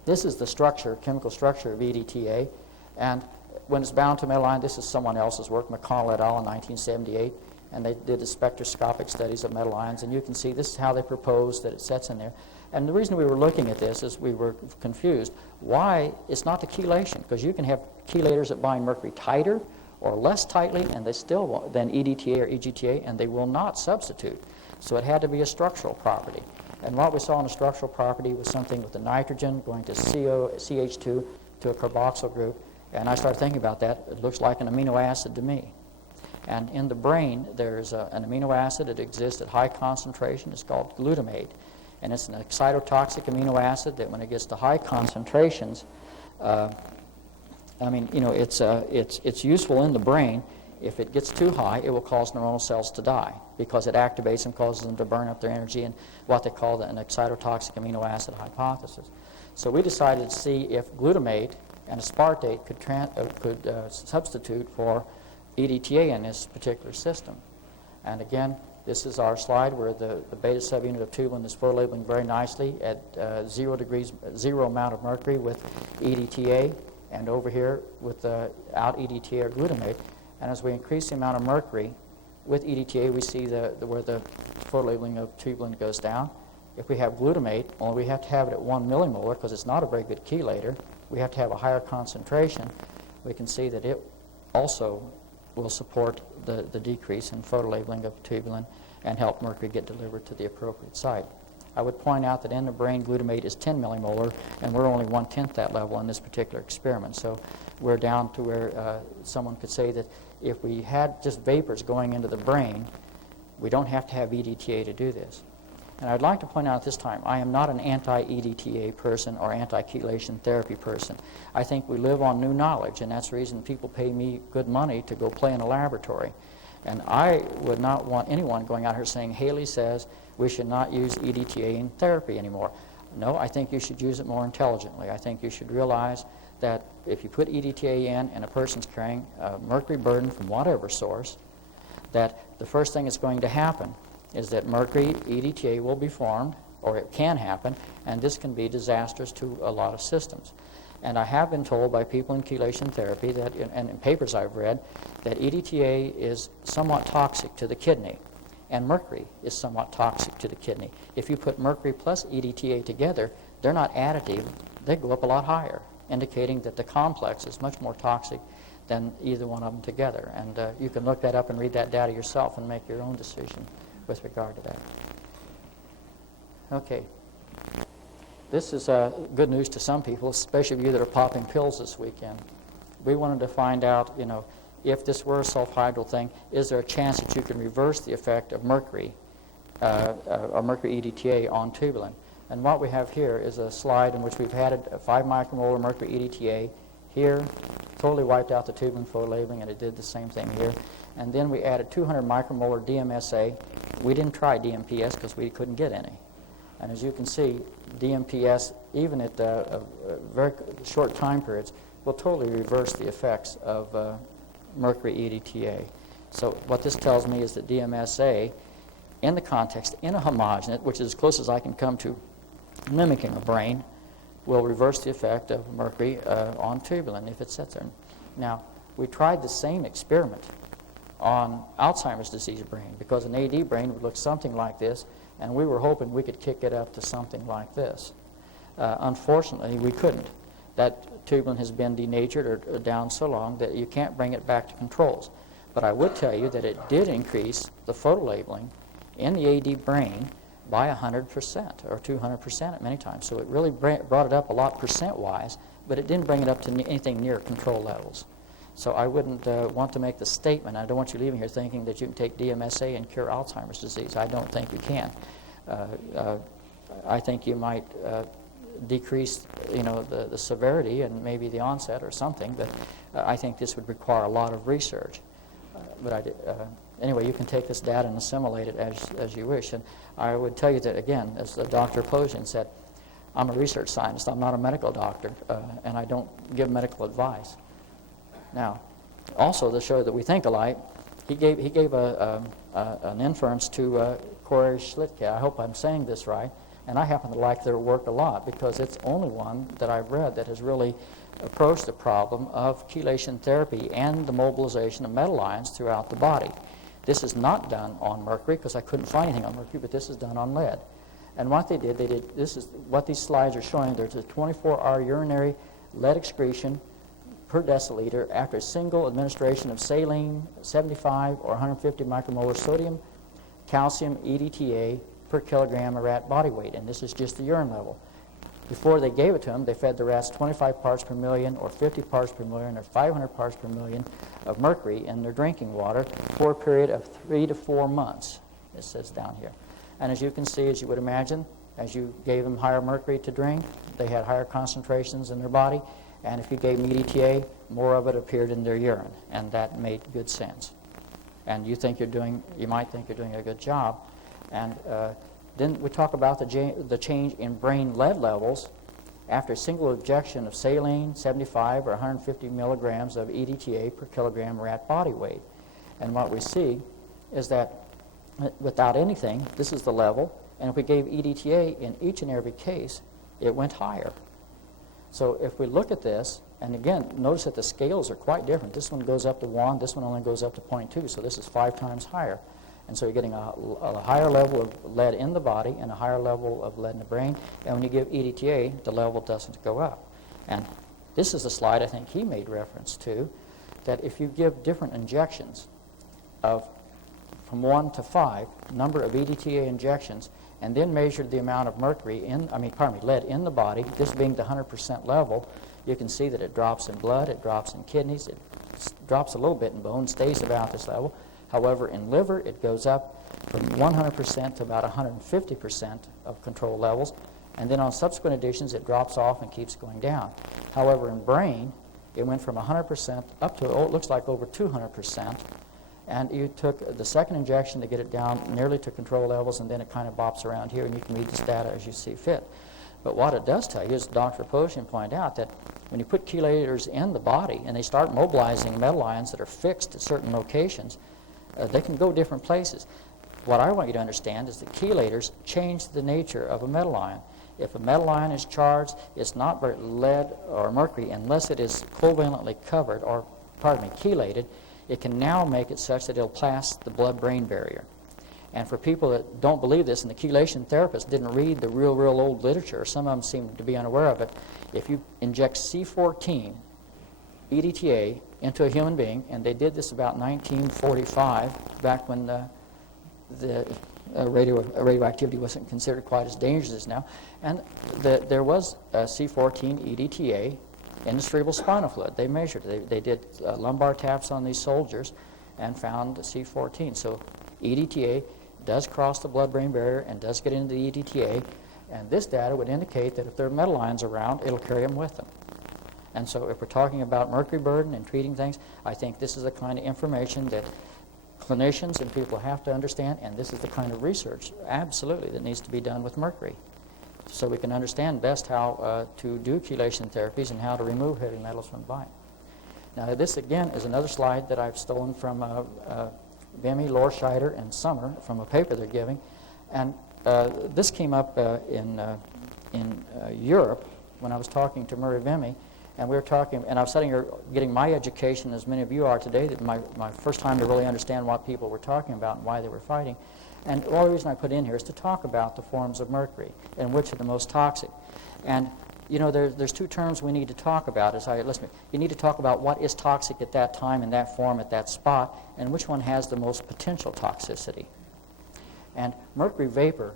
this is the structure, chemical structure of EDTA, and when it's bound to metal ion, this is someone else's work, McConnell et al. In 1978. And they did the spectroscopic studies of metal ions, and you can see this is how they proposed that it sets in there. And the reason we were looking at this is we were confused. Why? It's not the chelation, because you can have chelators that bind mercury tighter or less tightly, and they still won't, than EDTA or EGTA, and they will not substitute. So it had to be a structural property. And what we saw in a structural property was something with the nitrogen going to CH2 to a carboxyl group, and I started thinking about that. It looks like an amino acid to me. And in the brain, there's an amino acid that exists at high concentration. It's called glutamate. And it's an excitotoxic amino acid that when it gets to high concentrations, it's useful in the brain. If it gets too high, it will cause neuronal cells to die because it activates and causes them to burn up their energy in what they call an excitotoxic amino acid hypothesis. So we decided to see if glutamate and aspartate could substitute for EDTA in this particular system. And again, this is our slide where the beta subunit of tubulin is photo-labeling very nicely at 0 degrees, 0 amount of mercury with EDTA, and over here without EDTA or glutamate. And as we increase the amount of mercury with EDTA, we see where the photo-labeling of tubulin goes down. If we have glutamate, only we have to have it at 1 millimolar because it's not a very good chelator. We have to have a higher concentration. We can see that it also will support the decrease in photolabeling of tubulin and help mercury get delivered to the appropriate site. I would point out that in the brain, glutamate is 10 millimolar, and we're only 1/10 that level in this particular experiment. So we're down to where someone could say that if we had just vapors going into the brain, we don't have to have EDTA to do this. And I'd like to point out at this time, I am not an anti-EDTA person or anti-chelation therapy person. I think we live on new knowledge, and that's the reason people pay me good money to go play in a laboratory. And I would not want anyone going out here saying, Haley says we should not use EDTA in therapy anymore. No, I think you should use it more intelligently. I think you should realize that if you put EDTA in and a person's carrying a mercury burden from whatever source, that the first thing that's going to happen is that mercury EDTA will be formed, or it can happen, and this can be disastrous to a lot of systems. And I have been told by people in chelation therapy, that, and in papers I've read, that EDTA is somewhat toxic to the kidney, and mercury is somewhat toxic to the kidney. If you put mercury plus EDTA together, they're not additive, they go up a lot higher, indicating that the complex is much more toxic than either one of them together. And you can look that up and read that data yourself and make your own decision with regard to that. Okay. This is good news to some people, especially you that are popping pills this weekend. We wanted to find out, you know, if this were a sulfhydryl thing, is there a chance that you can reverse the effect of mercury, or mercury EDTA on tubulin? And what we have here is a slide in which we've added 5 micromolar mercury EDTA here, totally wiped out the tubulin photolabeling, and it did the same thing here. And then we added 200 micromolar DMSA. We didn't try DMPS because we couldn't get any. And as you can see, DMPS, even at very short time periods, will totally reverse the effects of mercury EDTA. So what this tells me is that DMSA, in the context, in a homogenate, which is as close as I can come to mimicking a brain, will reverse the effect of mercury on tubulin if it sits there. Now, we tried the same experiment on Alzheimer's disease brain because an AD brain would look something like this, and we were hoping we could kick it up to something like this. Unfortunately, we couldn't. That tubulin has been denatured or down so long that you can't bring it back to controls. But I would tell you that it did increase the photolabeling in the AD brain by 100% or 200% at many times. So it really brought it up a lot percent-wise, but it didn't bring it up to anything near control levels. So I wouldn't want to make the statement, I don't want you leaving here thinking that you can take DMSA and cure Alzheimer's disease. I don't think you can. I think you might decrease, you know, the severity and maybe the onset or something, but I think this would require a lot of research. Anyway, you can take this data and assimilate it as you wish. And I would tell you that, again, as Dr. Plosian said, I'm a research scientist. I'm not a medical doctor, and I don't give medical advice. Now, also to show that we think alike, he gave an inference to Corey Schlittke. I hope I'm saying this right. And I happen to like their work a lot because it's the only one that I've read that has really approached the problem of chelation therapy and the mobilization of metal ions throughout the body. This is not done on mercury because I couldn't find anything on mercury, but this is done on lead. And what they did, this is what these slides are showing. There's a 24-hour urinary lead excretion per deciliter after a single administration of saline, 75 or 150 micromolar sodium, calcium, EDTA per kilogram of rat body weight. And this is just the urine level. Before they gave it to them, they fed the rats 25 parts per million or 50 parts per million or 500 parts per million of mercury in their drinking water for a period of 3 to 4 months, it says down here. And as you can see, as you would imagine, as you gave them higher mercury to drink, they had higher concentrations in their body. And if you gave them EDTA, more of it appeared in their urine, and that made good sense. And you might think you're doing a good job. And then we talk about the change in brain lead levels after a single injection of saline, 75 or 150 milligrams of EDTA per kilogram rat body weight. And what we see is that without anything, this is the level, and if we gave EDTA in each and every case, it went higher. So if we look at this, and again, notice that the scales are quite different. This one goes up to 1, this one only goes up to 0.2, so this is 5 times higher. And so you're getting a higher level of lead in the body and a higher level of lead in the brain. And when you give EDTA, the level doesn't go up. And this is a slide I think he made reference to, that if you give different injections of from 1 to 5, number of EDTA injections, and then measured the amount of mercury lead in the body, this being the 100% level, you can see that it drops in blood, it drops in kidneys, it drops a little bit in bone, stays about this level. However, in liver, it goes up from 100% to about 150% of control levels, and then on subsequent additions, it drops off and keeps going down. However, in brain, it went from 100% up to, it looks like over 200%, and you took the second injection to get it down nearly to control levels, and then it kind of bops around here, and you can read this data as you see fit. But what it does tell you, as Dr. Poshian pointed out, that when you put chelators in the body and they start mobilizing metal ions that are fixed at certain locations, they can go different places. What I want you to understand is that chelators change the nature of a metal ion. If a metal ion is charged, it's not lead or mercury unless it is covalently covered, or, chelated. It can now make it such that it'll pass the blood-brain barrier. And for people that don't believe this, and the chelation therapists didn't read the real old literature, some of them seem to be unaware of it, if you inject C14 EDTA into a human being, and they did this about 1945, back when radioactivity wasn't considered quite as dangerous as now, and there was C14 EDTA in the cerebral spinal fluid. They measured it. They did lumbar taps on these soldiers and found C14. So EDTA does cross the blood-brain barrier and does get into the EDTA, and this data would indicate that if there are metal ions around, it'll carry them with them. And so if we're talking about mercury burden and treating things, I think this is the kind of information that clinicians and people have to understand, and this is the kind of research, absolutely, that needs to be done with mercury, so we can understand best how to do chelation therapies and how to remove heavy metals from the body. Now this, again, is another slide that I've stolen from Vimy, Lorscheider, and Summer from a paper they're giving. And this came up in Europe when I was talking to Murray Vimy, and we were talking, and I was sitting here getting my education, as many of you are today, that my first time to really understand what people were talking about and why they were fighting. And the only reason I put in here is to talk about the forms of mercury and which are the most toxic. And you know, there's two terms we need to talk about. You need to talk about what is toxic at that time, in that form, at that spot, and which one has the most potential toxicity. And mercury vapor,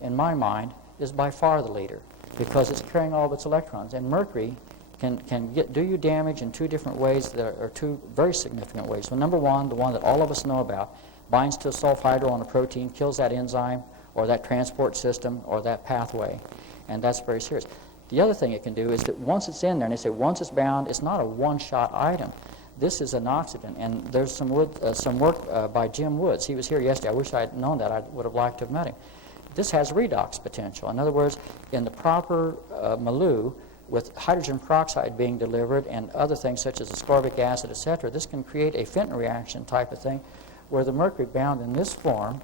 in my mind, is by far the leader because it's carrying all of its electrons. And mercury can do you damage in two different ways that are two very significant ways. So number one, the one that all of us know about, binds to a sulfhydryl on a protein, kills that enzyme or that transport system or that pathway, and that's very serious. The other thing it can do is that once it's in there, and they say once it's bound, it's not a one-shot item. This is an oxidant, and there's some work by Jim Woods. He was here yesterday. I wish I had known that. I would have liked to have met him. This has redox potential. In other words, in the proper milieu, with hydrogen peroxide being delivered and other things such as ascorbic acid, etc., this can create a Fenton reaction type of thing where the mercury bound in this form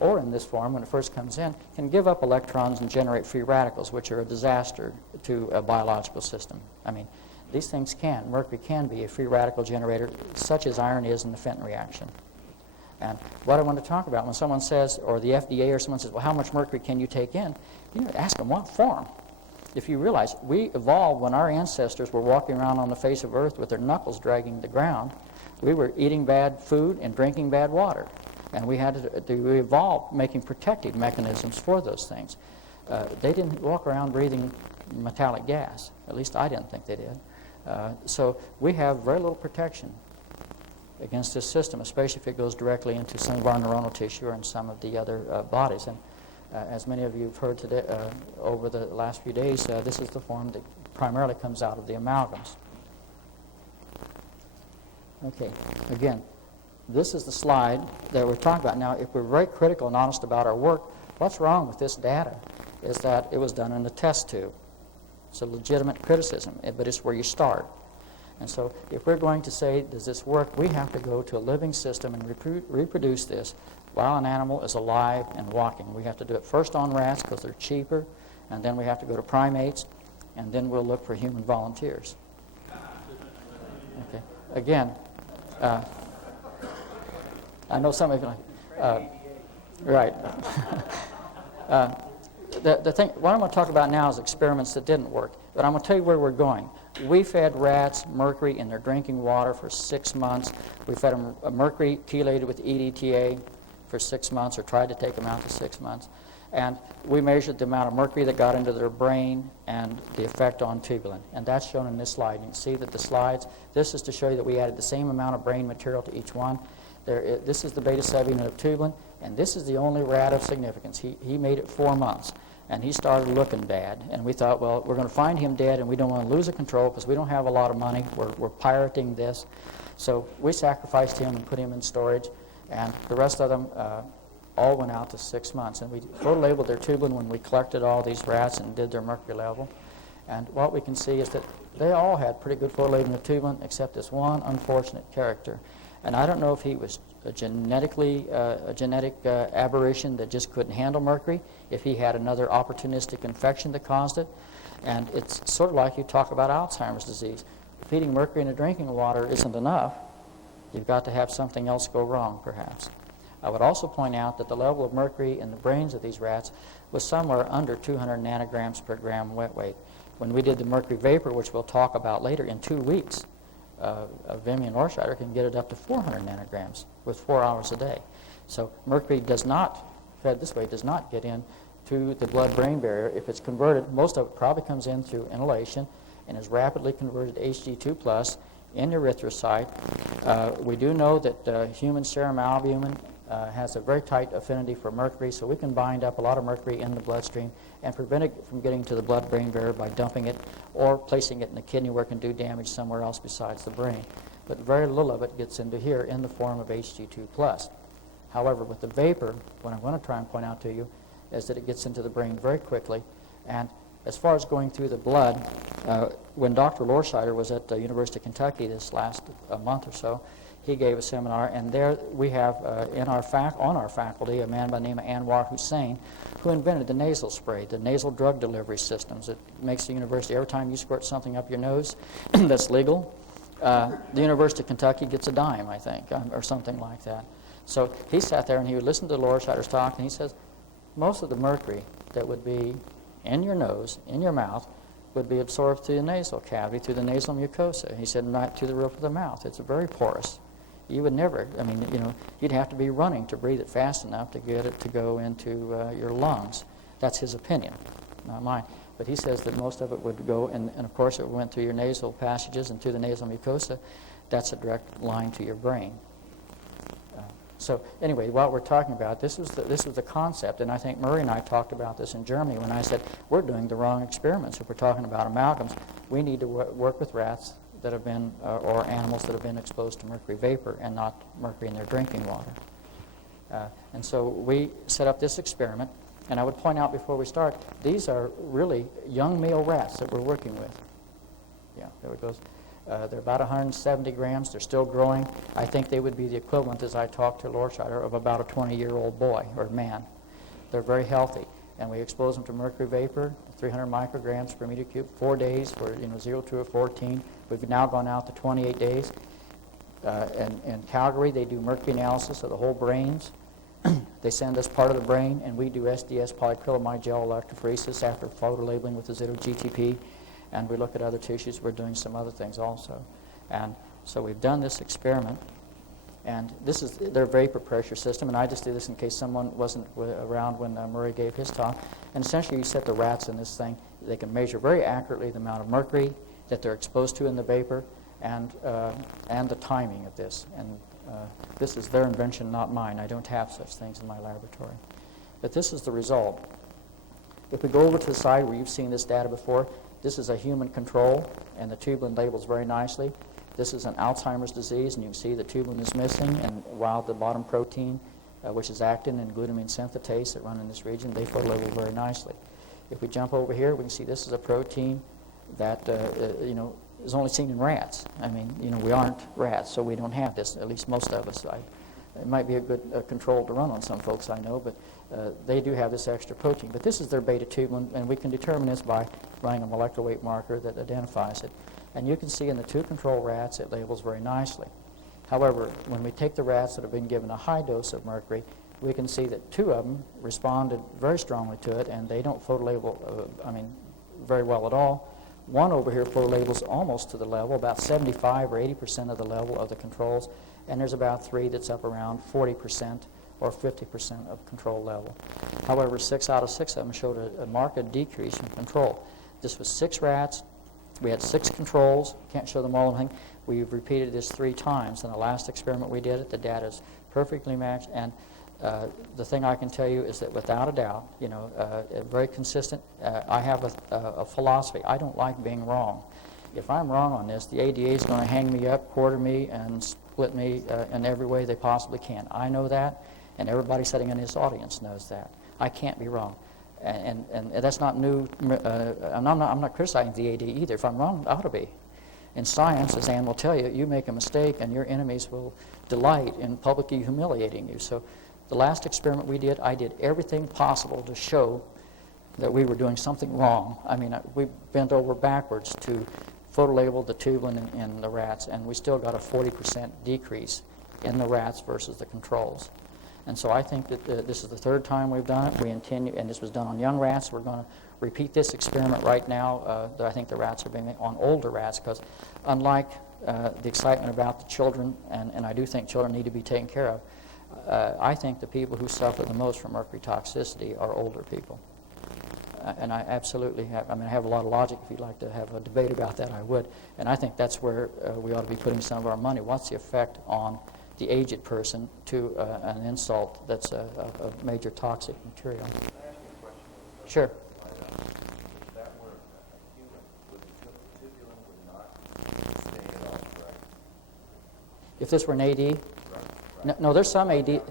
or in this form when it first comes in can give up electrons and generate free radicals, which are a disaster to a biological system. I mean, these things mercury can be a free radical generator such as iron is in the Fenton reaction. And what I want to talk about when someone says, or the FDA or someone says, well, how much mercury can you take in? You know, ask them what form. If you realize we evolved when our ancestors were walking around on the face of Earth with their knuckles dragging the ground, we were eating bad food and drinking bad water. And we had to evolve making protective mechanisms for those things. They didn't walk around breathing metallic gas. At least I didn't think they did. So we have very little protection against this system, especially if it goes directly into some of our neuronal tissue or in some of the other bodies. And as many of you have heard today, over the last few days, this is the form that primarily comes out of the amalgams. Okay, again, this is the slide that we're talking about. Now, if we're very critical and honest about our work, what's wrong with this data is that it was done in a test tube. It's a legitimate criticism, but it's where you start. And so if we're going to say, does this work, we have to go to a living system and reproduce this while an animal is alive and walking. We have to do it first on rats because they're cheaper, and then we have to go to primates, and then we'll look for human volunteers. Okay. Again, I know some of you are like, Right. The thing, what I'm going to talk about now is experiments that didn't work, but I'm going to tell you where we're going. We fed rats mercury in their drinking water for 6 months. We fed them mercury chelated with EDTA for 6 months, or tried to take them out to 6 months. And we measured the amount of mercury that got into their brain and the effect on tubulin. And that's shown in this slide. You can see that the slides, this is to show you that we added the same amount of brain material to each one. This is the beta-7 unit of tubulin, and this is the only rat of significance. He made it 4 months, and he started looking bad. And we thought, well, we're going to find him dead, and we don't want to lose the control because we don't have a lot of money. We're pirating this. So we sacrificed him and put him in storage, and the rest of them all went out to 6 months. And we photo-labeled their tubulin when we collected all these rats and did their mercury level. And what we can see is that they all had pretty good photo-labeling of tubulin, except this one unfortunate character. And I don't know if he was a genetic aberration that just couldn't handle mercury, if he had another opportunistic infection that caused it. And it's sort of like you talk about Alzheimer's disease. Feeding mercury into drinking water isn't enough. You've got to have something else go wrong, perhaps. I would also point out that the level of mercury in the brains of these rats was somewhere under 200 nanograms per gram wet weight. When we did the mercury vapor, which we'll talk about later, in 2 weeks, Vimy Lorscheider can get it up to 400 nanograms with 4 hours a day. So mercury does not, fed this way, does not get into the blood-brain barrier. If it's converted, most of it probably comes in through inhalation and is rapidly converted to Hg2+ in erythrocyte. We do know that human serum albumin has a very tight affinity for mercury, so we can bind up a lot of mercury in the bloodstream and prevent it from getting to the blood-brain barrier by dumping it or placing it in the kidney where it can do damage somewhere else besides the brain. But very little of it gets into here in the form of Hg2+. However, with the vapor, what I'm going to try and point out to you is that it gets into the brain very quickly. And as far as going through the blood, when Dr. Lorscheider was at the University of Kentucky this last month or so, he gave a seminar, and there we have on our faculty a man by the name of Anwar Hussain, who invented the nasal spray, the nasal drug delivery systems. It makes the university, every time you squirt something up your nose that's legal, the University of Kentucky gets a dime, I think, or something like that. So he sat there and he would listen to Lorscheider's talk, and he says, most of the mercury that would be in your nose, in your mouth, would be absorbed through the nasal cavity, through the nasal mucosa. He said, right to the roof of the mouth. It's very porous. You would never, I mean, you know, you'd have to be running to breathe it fast enough to get it to go into your lungs. That's his opinion, not mine. But he says that most of it would go, and of course it went through your nasal passages and through the nasal mucosa. That's a direct line to your brain. So anyway, what we're talking about, this was the concept, and I think Murray and I talked about this in Germany when I said we're doing the wrong experiments. If we're talking about amalgams, we need to work with rats that have been, or animals that have been exposed to mercury vapor and not mercury in their drinking water. And so we set up this experiment, and I would point out before we start, these are really young male rats that we're working with. Yeah, there it goes. They're about 170 grams. They're still growing. I think they would be the equivalent, as I talked to Lorscheider, of about a 20-year-old boy or man. They're very healthy. And we expose them to mercury vapor, 300 micrograms per meter cube, 4 days for 0 to 14. We've now gone out to 28 days. In Calgary, they do mercury analysis of the whole brains. They send us part of the brain, and we do SDS polyacrylamide gel electrophoresis after photo labeling with the Zito-GTP. And we look at other tissues. We're doing some other things also. And so we've done this experiment. And this is their vapor pressure system. And I just did this in case someone wasn't around when Murray gave his talk. And essentially, you set the rats in this thing. They can measure very accurately the amount of mercury that they're exposed to in the vapor and the timing of this. And this is their invention, not mine. I don't have such things in my laboratory. But this is the result. If we go over to the side where you've seen this data before, this is a human control, and the tubulin labels very nicely. This is an Alzheimer's disease, and you can see the tubulin is missing, and while the bottom protein, which is actin and glutamine synthetase that run in this region, they photo label very nicely. If we jump over here, we can see this is a protein that is only seen in rats. I mean, we aren't rats, so we don't have this, at least most of us. It might be a good control to run on some folks I know, but they do have this extra protein. But this is their beta tubulin, and we can determine this by running a molecular weight marker that identifies it. And you can see in the 2 control rats, it labels very nicely. However, when we take the rats that have been given a high dose of mercury, we can see that 2 of them responded very strongly to it, and they don't photolabel, very well at all. 1 over here photolabels almost to the level, about 75 or 80% of the level of the controls, and there's about 3 that's up around 40% or 50% of control level. However, 6 out of 6 of them showed a marked decrease in control. This was 6 rats. We had 6 controls. Can't show them all. We've repeated this 3 times. In the last experiment we did it, the data is perfectly matched. And the thing I can tell you is that without a doubt, very consistent. I have a philosophy. I don't like being wrong. If I'm wrong on this, the ADA is going to hang me up, quarter me, and split me in every way they possibly can. I know that, and everybody sitting in this audience knows that. I can't be wrong. And that's not new. And I'm not criticizing the AD either. If I'm wrong, I ought to be. In science, as Ann will tell you, you make a mistake and your enemies will delight in publicly humiliating you. So the last experiment we did, I did everything possible to show that we were doing something wrong. I mean, we bent over backwards to photolabel the tubulin in the rats, and we still got a 40% decrease in the rats versus the controls. And so I think that this is the 3rd time we've done it. We intend, and this was done on young rats. We're going to repeat this experiment right now. I think the rats are being on older rats because unlike the excitement about the children, and I do think children need to be taken care of, I think the people who suffer the most from mercury toxicity are older people. And I absolutely have, I have a lot of logic. If you'd like to have a debate about that, I would. And I think that's where we ought to be putting some of our money. What's the effect on the aged person to an insult that's a major toxic material? Can I ask you a question? Sure. If that were a human, would the tubulin would not stay at all, correct? If this were an AD? Right. No, there's some AD.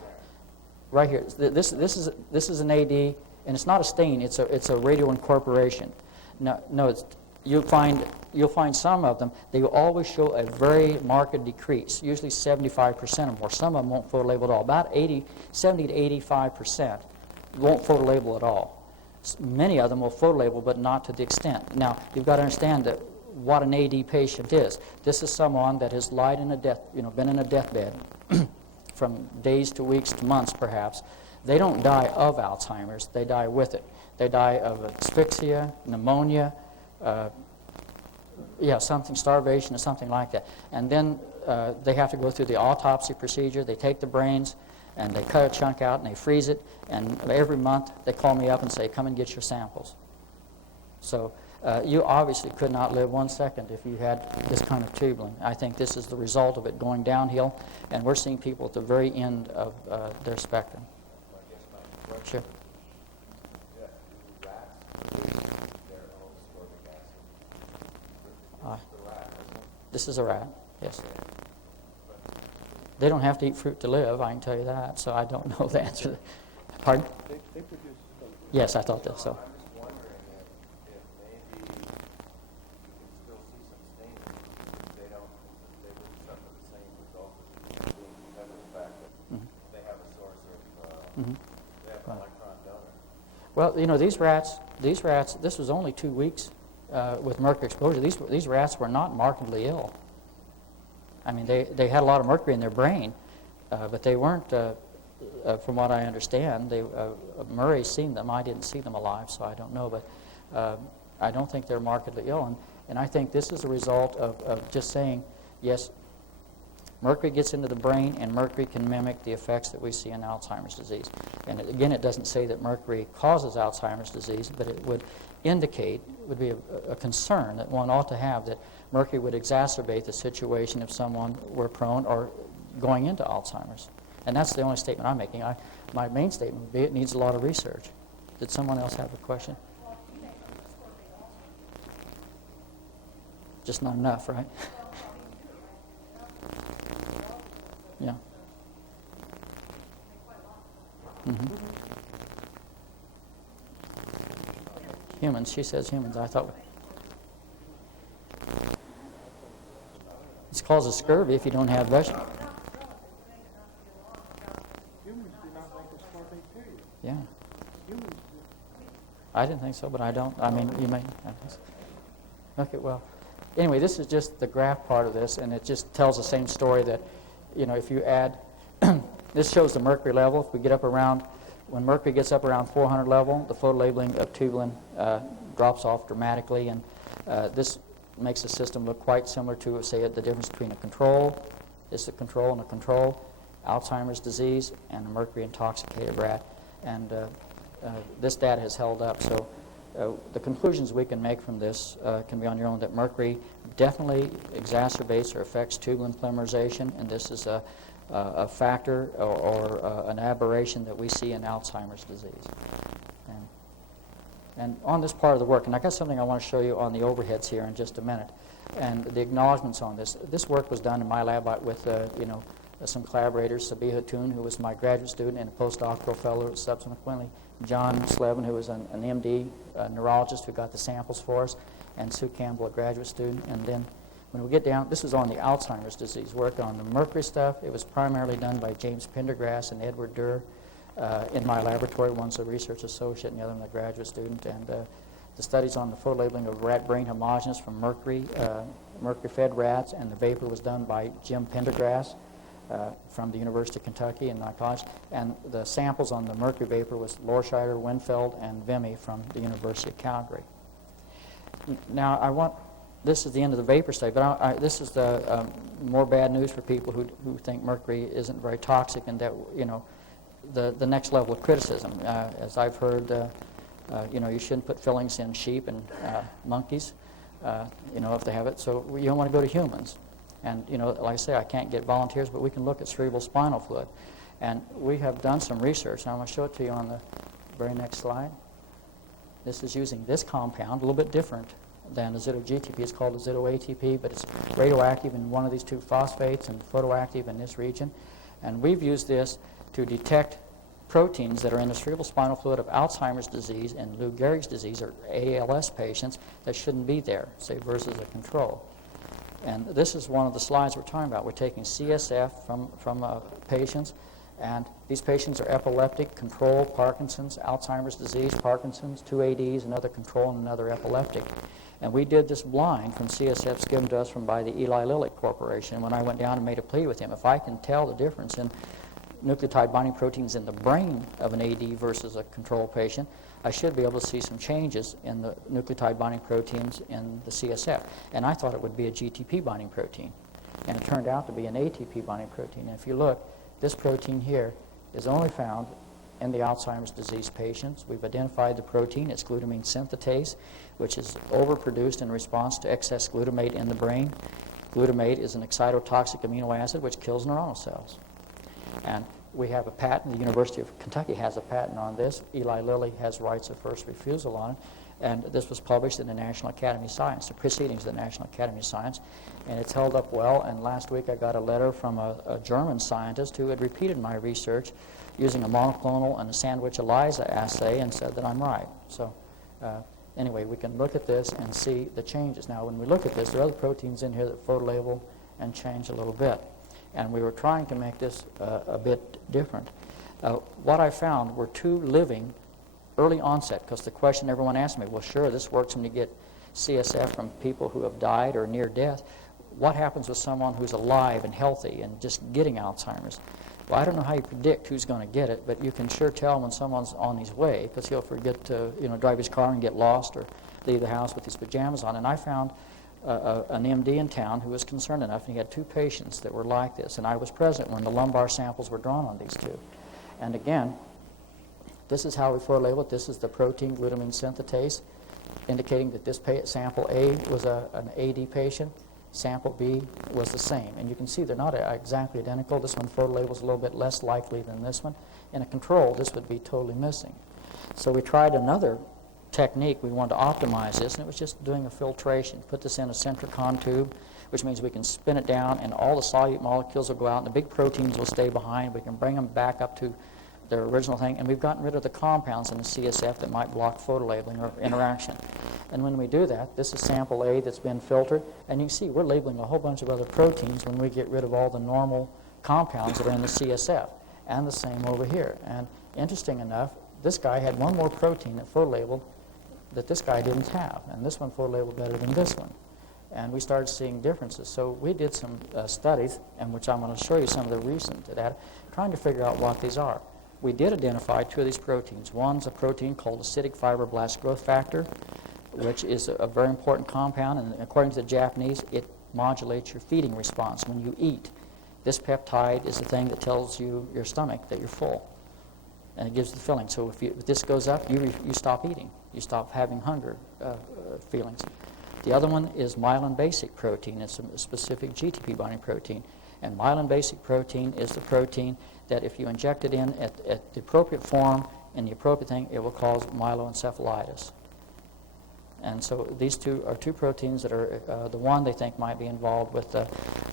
Right here. This is an AD, and it's not a stain. It's a radio incorporation. No, you'll find some of them. They will always show a very marked decrease, usually 75% or more. Some of them won't photolabel at all. About 70 to 85% won't photolabel at all. Many of them will photolabel, but not to the extent. Now, you've got to understand that what an AD patient is. This is someone that has lied in been in a deathbed from days to weeks to months, perhaps. They don't die of Alzheimer's. They die with it. They die of asphyxia, pneumonia, starvation or something like that. And then they have to go through the autopsy procedure. They take the brains and they cut a chunk out and they freeze it. And every month they call me up and say, come and get your samples. So you obviously could not live 1 second if you had this kind of tubulin. I think this is the result of it going downhill, and we're seeing people at the very end of their spectrum. I guess my question Sure. is, do rats produce their own ascorbic acid? This is the rat, isn't it? This is a rat, yes. They don't have to eat fruit to live, I can tell you that, so I don't know the answer. Pardon? They produce stuff. Yes, I thought that, so. I'm just wondering if maybe you can still see some staining if they wouldn't suffer the same result as doing because of the fact that they have a source of, they have an electron donor. Well, these rats, this was only 2 weeks with mercury exposure. These rats were not markedly ill. I mean, they had a lot of mercury in their brain, but they weren't, from what I understand, Murray's seen them. I didn't see them alive, so I don't know, but I don't think they're markedly ill. And I think this is a result of just saying, yes, mercury gets into the brain, and mercury can mimic the effects that we see in Alzheimer's disease. And again, it doesn't say that mercury causes Alzheimer's disease, but it would indicate, would be a concern that one ought to have, that mercury would exacerbate the situation if someone were prone or going into Alzheimer's. And that's the only statement I'm making. My main statement would be it needs a lot of research. Did someone else have a question? Just not enough, right? Yeah. Humans, she says humans. I thought it causes scurvy if you don't have vegetables. Humans do not make ascorbate, period. Yeah. Humans do. I didn't think so, but I don't. I mean, you may. Okay, well, anyway, this is just the graph part of this, and it just tells the same story that, if you add This shows the mercury level. If we get up around, when mercury gets up around 400 level, the photolabeling of tubulin drops off dramatically, and this makes the system look quite similar to, say, the difference between a control, this is a control and a control, Alzheimer's disease, and a mercury-intoxicated rat. And this data has held up. So the conclusions we can make from this can be on your own, that mercury definitely exacerbates or affects tubulin polymerization, and this is a factor or an aberration that we see in Alzheimer's disease. And on this part of the work, and I got something I want to show you on the overheads here in just a minute, and the acknowledgments on this. This work was done in my lab with some collaborators, Sabiha Toon, who was my graduate student and a postdoctoral fellow subsequently, John Slevin, who was an MD neurologist who got the samples for us, and Sue Campbell, a graduate student. And then when we get down, this is on the Alzheimer's disease work. On the mercury stuff, it was primarily done by James Pendergrass and Edward Durr in my laboratory. One's a research associate and the other one a graduate student. And the studies on the photolabeling of rat brain homogeneous from mercury, mercury-fed rats, and the vapor was done by Jim Pendergrass from the University of Kentucky in my college. And the samples on the mercury vapor was Lorscheider, Winfeld, and Vimy from the University of Calgary. Now, this is the end of the vapor study, but this is the more bad news for people who think mercury isn't very toxic, and that, the next level of criticism. As I've heard, you shouldn't put fillings in sheep and monkeys, if they have it, so you don't want to go to humans. And, like I say, I can't get volunteers, but we can look at cerebral spinal fluid. And we have done some research, and I'm going to show it to you on the very next slide. This is using this compound, a little bit different than azido-GTP. It's called azido-ATP, but it's radioactive in one of these two phosphates and photoactive in this region. And we've used this to detect proteins that are in the cerebral spinal fluid of Alzheimer's disease and Lou Gehrig's disease, or ALS patients, that shouldn't be there, say, versus a control. And this is one of the slides we're talking about. We're taking CSF from patients, and these patients are epileptic, control, Parkinson's, Alzheimer's disease, Parkinson's, 2 ADs, another control, and another epileptic. And we did this blind from CSFs given to us by the Eli Lilly Corporation. When I went down and made a plea with him, if I can tell the difference in nucleotide binding proteins in the brain of an AD versus a control patient, I should be able to see some changes in the nucleotide binding proteins in the CSF. And I thought it would be a GTP binding protein. And it turned out to be an ATP binding protein. And if you look, this protein here is only found in the Alzheimer's disease patients. We've identified the protein. It's glutamine synthetase, which is overproduced in response to excess glutamate in the brain. Glutamate is an excitotoxic amino acid which kills neuronal cells. And we have a patent. The University of Kentucky has a patent on this. Eli Lilly has rights of first refusal on it. And this was published in the National Academy of Science, the Proceedings of the National Academy of Science. And it's held up well. And last week I got a letter from a German scientist who had repeated my research using a monoclonal and a sandwich ELISA assay and said that I'm right. So anyway, we can look at this and see the changes. Now, when we look at this, there are other proteins in here that photolabel and change a little bit. And we were trying to make this a bit different. What I found were two living early onset, because the question everyone asked me, well, sure, this works when you get CSF from people who have died or near death. What happens with someone who's alive and healthy and just getting Alzheimer's? Well, I don't know how you predict who's going to get it, but you can sure tell when someone's on his way, because he'll forget to drive his car and get lost or leave the house with his pajamas on. And I found an MD in town who was concerned enough, and he had two patients that were like this. And I was present when the lumbar samples were drawn on these two. And again, this is how we photolabel it. This is the protein glutamine synthetase, indicating that this sample A was an AD patient. Sample B was the same. And you can see they're not exactly identical. This one photolabels a little bit less likely than this one. In a control, this would be totally missing. So we tried another technique. We wanted to optimize this, and it was just doing a filtration. Put this in a centricon tube, which means we can spin it down, and all the solute molecules will go out, and the big proteins will stay behind. We can bring them back up to their original thing, and we've gotten rid of the compounds in the CSF that might block photolabeling or interaction. And when we do that, this is sample A that's been filtered, and you can see we're labeling a whole bunch of other proteins when we get rid of all the normal compounds that are in the CSF, and the same over here. And interesting enough, this guy had one more protein that photolabeled that this guy didn't have, and this one photolabeled better than this one. and we started seeing differences. So we did some studies, in which I'm going to show you some of the reasons to that, trying to figure out what these are. We did identify two of these proteins. One's a protein called acidic fibroblast growth factor, which is a very important compound, and according to the Japanese, it modulates your feeding response when you eat. This peptide is the thing that tells you, your stomach, that you're full, and it gives the filling. So if this goes up, you stop eating. You stop having hunger feelings. The other one is myelin basic protein. It's a specific GTP binding protein. And myelin basic protein is the protein that if you inject it in at the appropriate form, in the appropriate thing, it will cause myeloencephalitis. And so these two are two proteins that are the one they think might be involved with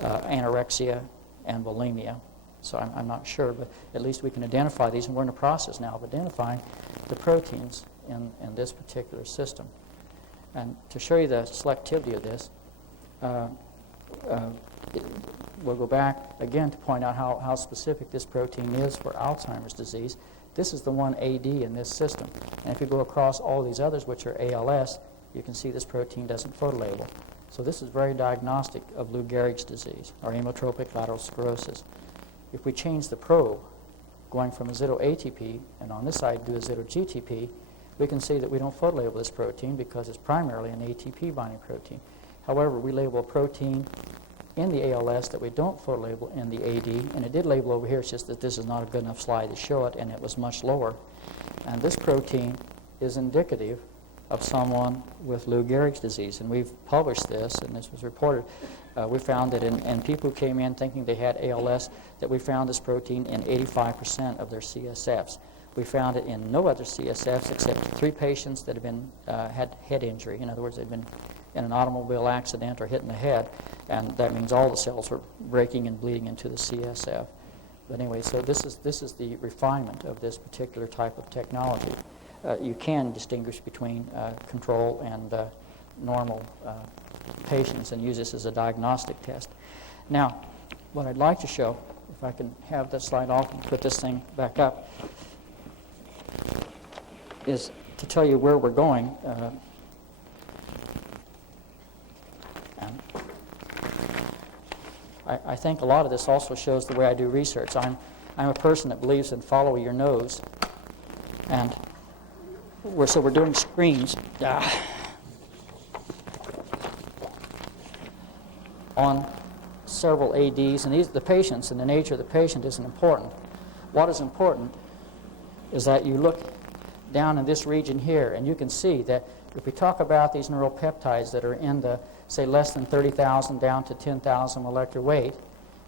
anorexia and bulimia. So I'm not sure, but at least we can identify these, and we're in the process now of identifying the proteins in this particular system. And to show you the selectivity of this, we'll go back again to point out how specific this protein is for Alzheimer's disease. This is the one AD in this system. And if you go across all these others, which are ALS, you can see this protein doesn't photolabel. So this is very diagnostic of Lou Gehrig's disease, or amyotrophic lateral sclerosis. If we change the probe, going from azido ATP, and on this side do azido GTP, we can see that we don't photolabel this protein because it's primarily an ATP binding protein. However, we label a protein in the ALS that we don't photolabel in the AD, and it did label over here. It's just that this is not a good enough slide to show it, and it was much lower. And this protein is indicative of someone with Lou Gehrig's disease, and we've published this, and this was reported. We found that in people who came in thinking they had ALS, that we found this protein in 85% of their CSFs. We found it in no other CSFs except 3 patients that have been had head injury. In other words, they've been in an automobile accident or hit in the head, and that means all the cells were breaking and bleeding into the CSF. But anyway, so this is the refinement of this particular type of technology. You can distinguish between control and normal patients and use this as a diagnostic test. Now, what I'd like to show, if I can have that slide off and put this thing back up, is to tell you where we're going. And I think a lot of this also shows the way I do research. I'm a person that believes in follow your nose, and we're doing screens on several ADs, and the patients and the nature of the patient isn't important. What is important is that you look down in this region here, and you can see that if we talk about these neuropeptides that are in the, say, less than 30,000 down to 10,000 molecular weight,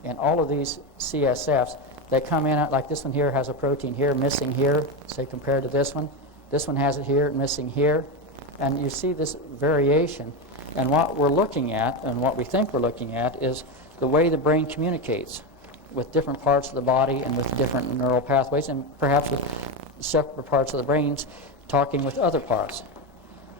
and all of these CSFs, they come in, like this one here has a protein here, missing here, say compared to this one. This one has it here, missing here. And you see this variation. And what we're looking at, and what we think we're looking at, is the way the brain communicates with different parts of the body and with different neural pathways, and perhaps with separate parts of the brains talking with other parts.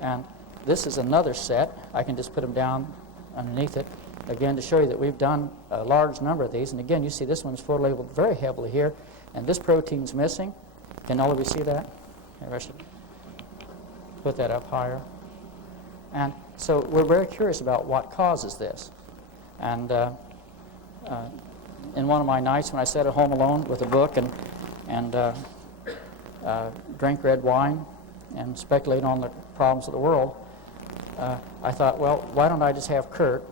And this is another set. I can just put them down underneath it, again, to show you that we've done a large number of these. And again, you see this one's photolabeled very heavily here, and this protein's missing. Can all of you see that? Maybe I should put that up higher. And so we're very curious about what causes this. And in one of my nights when I sat at home alone with a book and drank red wine and speculate on the problems of the world, I thought, well, why don't I just have Kurt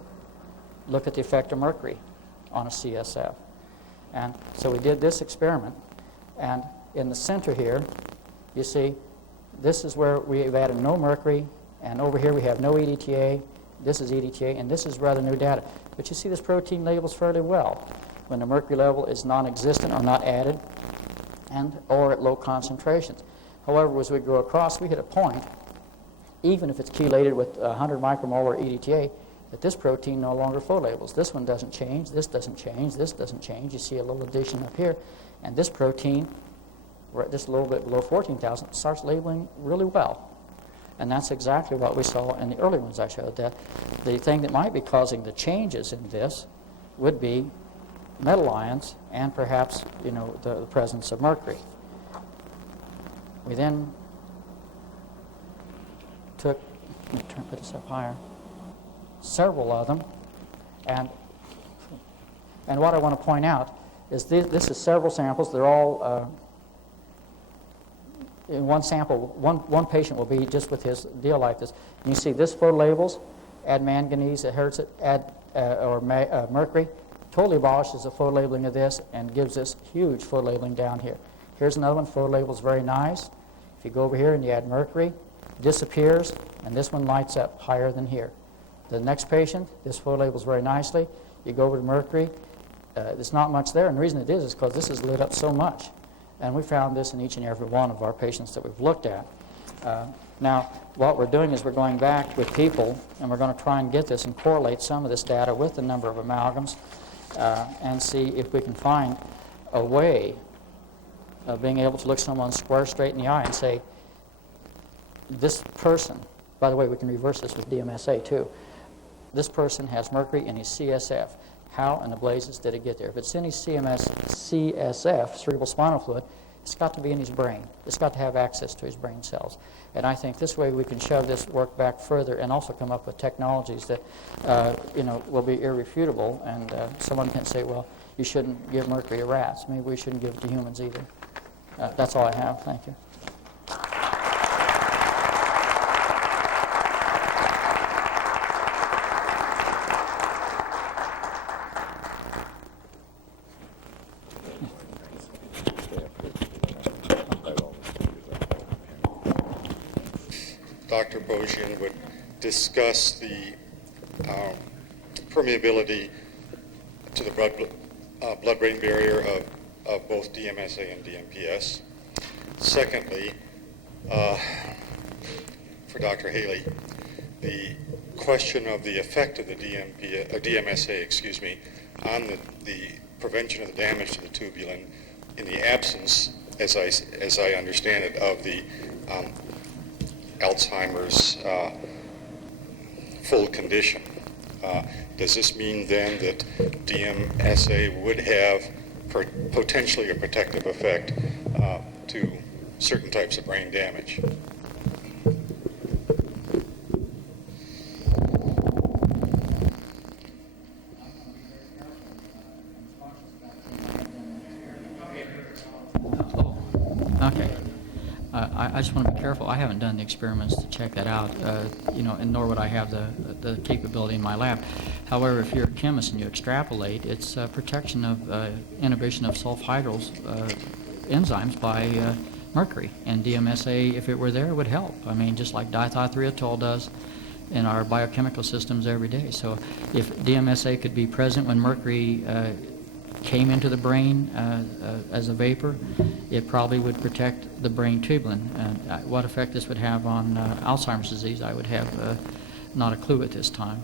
look at the effect of mercury on a CSF? And so we did this experiment, and in the center here, you see, this is where we've added no mercury, and over here we have no EDTA. This is EDTA, and this is rather new data. But you see this protein labels fairly well when the mercury level is non-existent or not added, and or at low concentrations. However, as we go across, we hit a point, even if it's chelated with 100 micromolar EDTA, that this protein no longer photolabels. This one doesn't change, this doesn't change, this doesn't change. You see a little addition up here, and this protein, just a little bit below 14,000, starts labeling really well. And that's exactly what we saw in the early ones I showed, that the thing that might be causing the changes in this would be metal ions and perhaps, the presence of mercury. We then put this up higher. several of them. And what I want to point out is this is several samples. They're all in one sample. One patient will be just with his deal like this. And you see this photo labels, add manganese, add mercury. Totally abolishes the photo labeling of this and gives this huge photo labeling down here. Here's another one. Photo label is very nice. If you go over here and you add mercury, disappears, and this one lights up higher than here. The next patient, this photo labels very nicely. You go over to mercury, there's not much there, and the reason it is because this is lit up so much. And we found this in each and every one of our patients that we've looked at. Now, what we're doing is we're going back with people, and we're going to try and get this and correlate some of this data with the number of amalgams and see if we can find a way of being able to look someone square straight in the eye and say, this person, by the way, we can reverse this with DMSA too, this person has mercury in his CSF. How in the blazes did it get there? If it's in his CSF, cerebral spinal fluid, it's got to be in his brain. It's got to have access to his brain cells. And I think this way we can shove this work back further and also come up with technologies that will be irrefutable, and someone can say, well, you shouldn't give mercury to rats. Maybe we shouldn't give it to humans either. That's all I have. Thank you. Dr. Bosian would discuss the permeability to the blood-brain barrier of both DMSA and DMPS. Secondly, for Dr. Haley, the question of the effect of the DMSA, on the prevention of the damage to the tubulin in the absence, as I understand it, of the Alzheimer's full condition. Does this mean then that DMSA would have potentially a protective effect to certain types of brain damage? Okay. I just want to be careful. I haven't done the experiments to check that out, and nor would I have the capability in my lab. However, if you're a chemist and you extrapolate, it's protection of inhibition of sulfhydryl enzymes by mercury. And DMSA, if it were there, would help. I mean, just like dithiothiazole does in our biochemical systems every day. So if DMSA could be present when mercury came into the brain as a vapor, it probably would protect the brain tubulin. And what effect this would have on Alzheimer's disease, I would have not a clue at this time.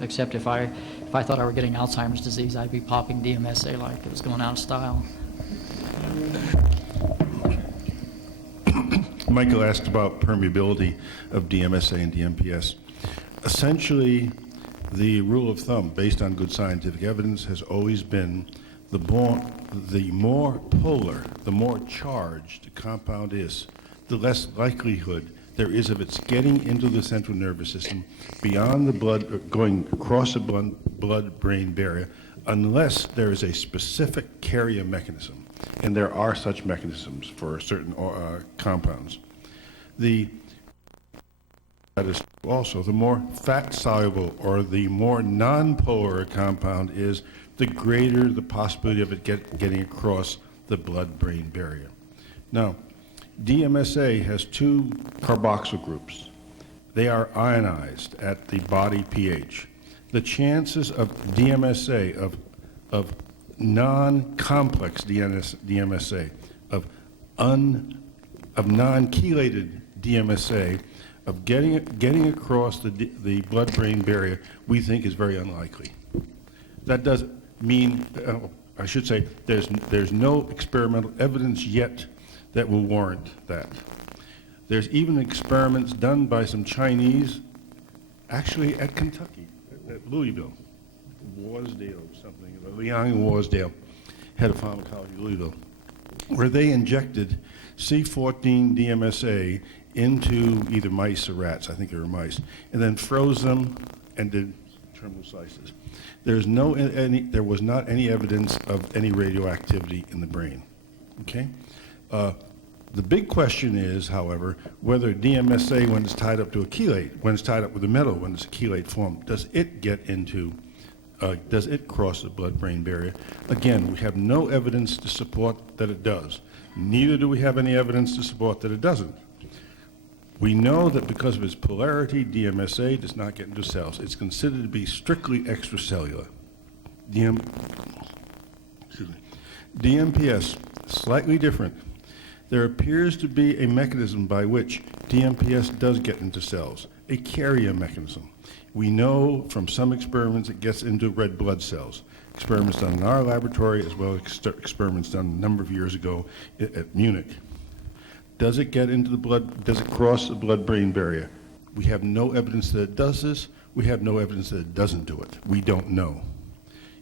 Except if I thought I were getting Alzheimer's disease, I'd be popping DMSA like it was going out of style. Michael asked about permeability of DMSA and DMPS. Essentially, the rule of thumb, based on good scientific evidence, has always been the more polar, the more charged a compound is, the less likelihood there is of its getting into the central nervous system beyond the blood, going across the blood-brain barrier, unless there is a specific carrier mechanism. And there are such mechanisms for certain compounds. That is also, the more fat-soluble or the more non-polar a compound is, the greater the possibility of it getting across the blood-brain barrier. Now, DMSA has two carboxyl groups. They are ionized at the body pH. The chances of DMSA, of non-complex DMSA, of non-chelated DMSA, of getting across the blood-brain barrier, we think is very unlikely. That doesn't mean, I should say, there's no experimental evidence yet that will warrant that. There's even experiments done by some Chinese, actually at Kentucky, at Louisville, Wasdale something, Liang Wasdale, head of pharmacology, Louisville, where they injected C14 DMSA into either mice or rats, I think they were mice, and then froze them and did terminal slices. There was not any evidence of any radioactivity in the brain. Okay? The big question is, however, whether DMSA, when it's tied up to a chelate, when it's tied up with a metal, when it's a chelate form, does it cross the blood-brain barrier? Again, we have no evidence to support that it does. Neither do we have any evidence to support that it doesn't. We know that because of its polarity, DMSA does not get into cells. It's considered to be strictly extracellular. DMPS, slightly different. There appears to be a mechanism by which DMPS does get into cells, a carrier mechanism. We know from some experiments it gets into red blood cells. Experiments done in our laboratory as well as experiments done a number of years ago at Munich. Does it get into the blood? Does it cross the blood-brain barrier? We have no evidence that it does this. We have no evidence that it doesn't do it. We don't know.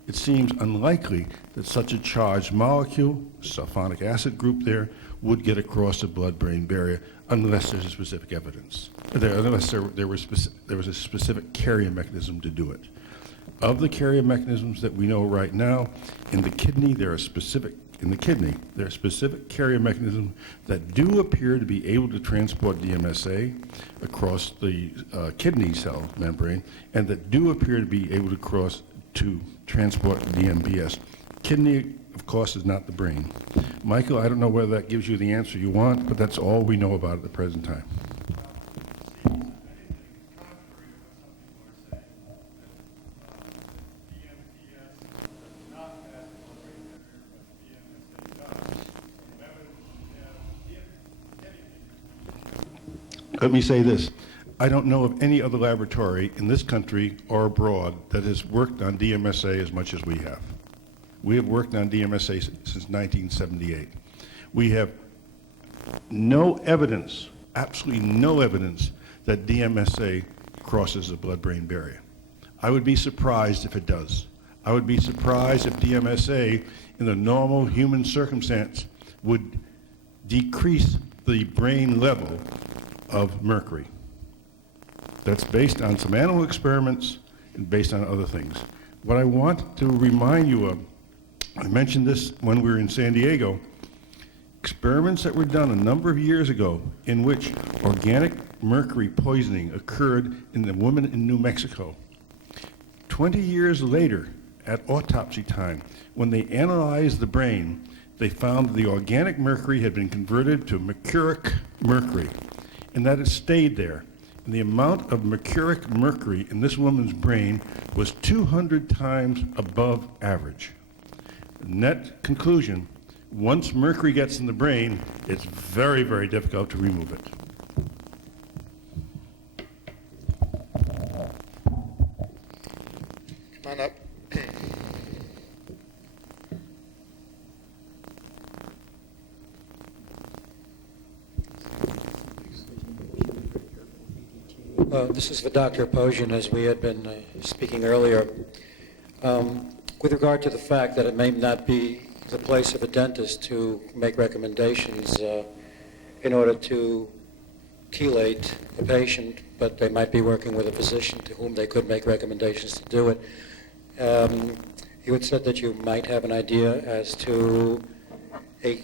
It seems unlikely that such a charged molecule, sulfonic acid group there, would get across the blood-brain barrier unless there's a specific evidence, unless there was a specific carrier mechanism to do it. Of the carrier mechanisms that we know right now, in the kidney there are specific carrier mechanisms that do appear to be able to transport DMSA across the kidney cell membrane, and that do appear to be able to transport DMPS. Kidney, of course, is not the brain. Michael, I don't know whether that gives you the answer you want, but that's all we know about at the present time. Let me say this. I don't know of any other laboratory in this country or abroad that has worked on DMSA as much as we have. We have worked on DMSA since 1978. We have no evidence, absolutely no evidence, that DMSA crosses the blood-brain barrier. I would be surprised if it does. I would be surprised if DMSA, in the normal human circumstance, would decrease the brain level of mercury. That's based on some animal experiments and based on other things. What I want to remind you of, I mentioned this when we were in San Diego, experiments that were done a number of years ago in which organic mercury poisoning occurred in a woman in New Mexico. 20 years later, at autopsy time, when they analyzed the brain, they found the organic mercury had been converted to mercuric mercury, and that it stayed there. And the amount of mercuric mercury in this woman's brain was 200 times above average. Net conclusion, once mercury gets in the brain, it's very, very difficult to remove it. Come on up. This is for Dr. Aposian, as we had been speaking earlier. With regard to the fact that it may not be the place of a dentist to make recommendations in order to chelate the patient, but they might be working with a physician to whom they could make recommendations to do it. You had said that you might have an idea as to a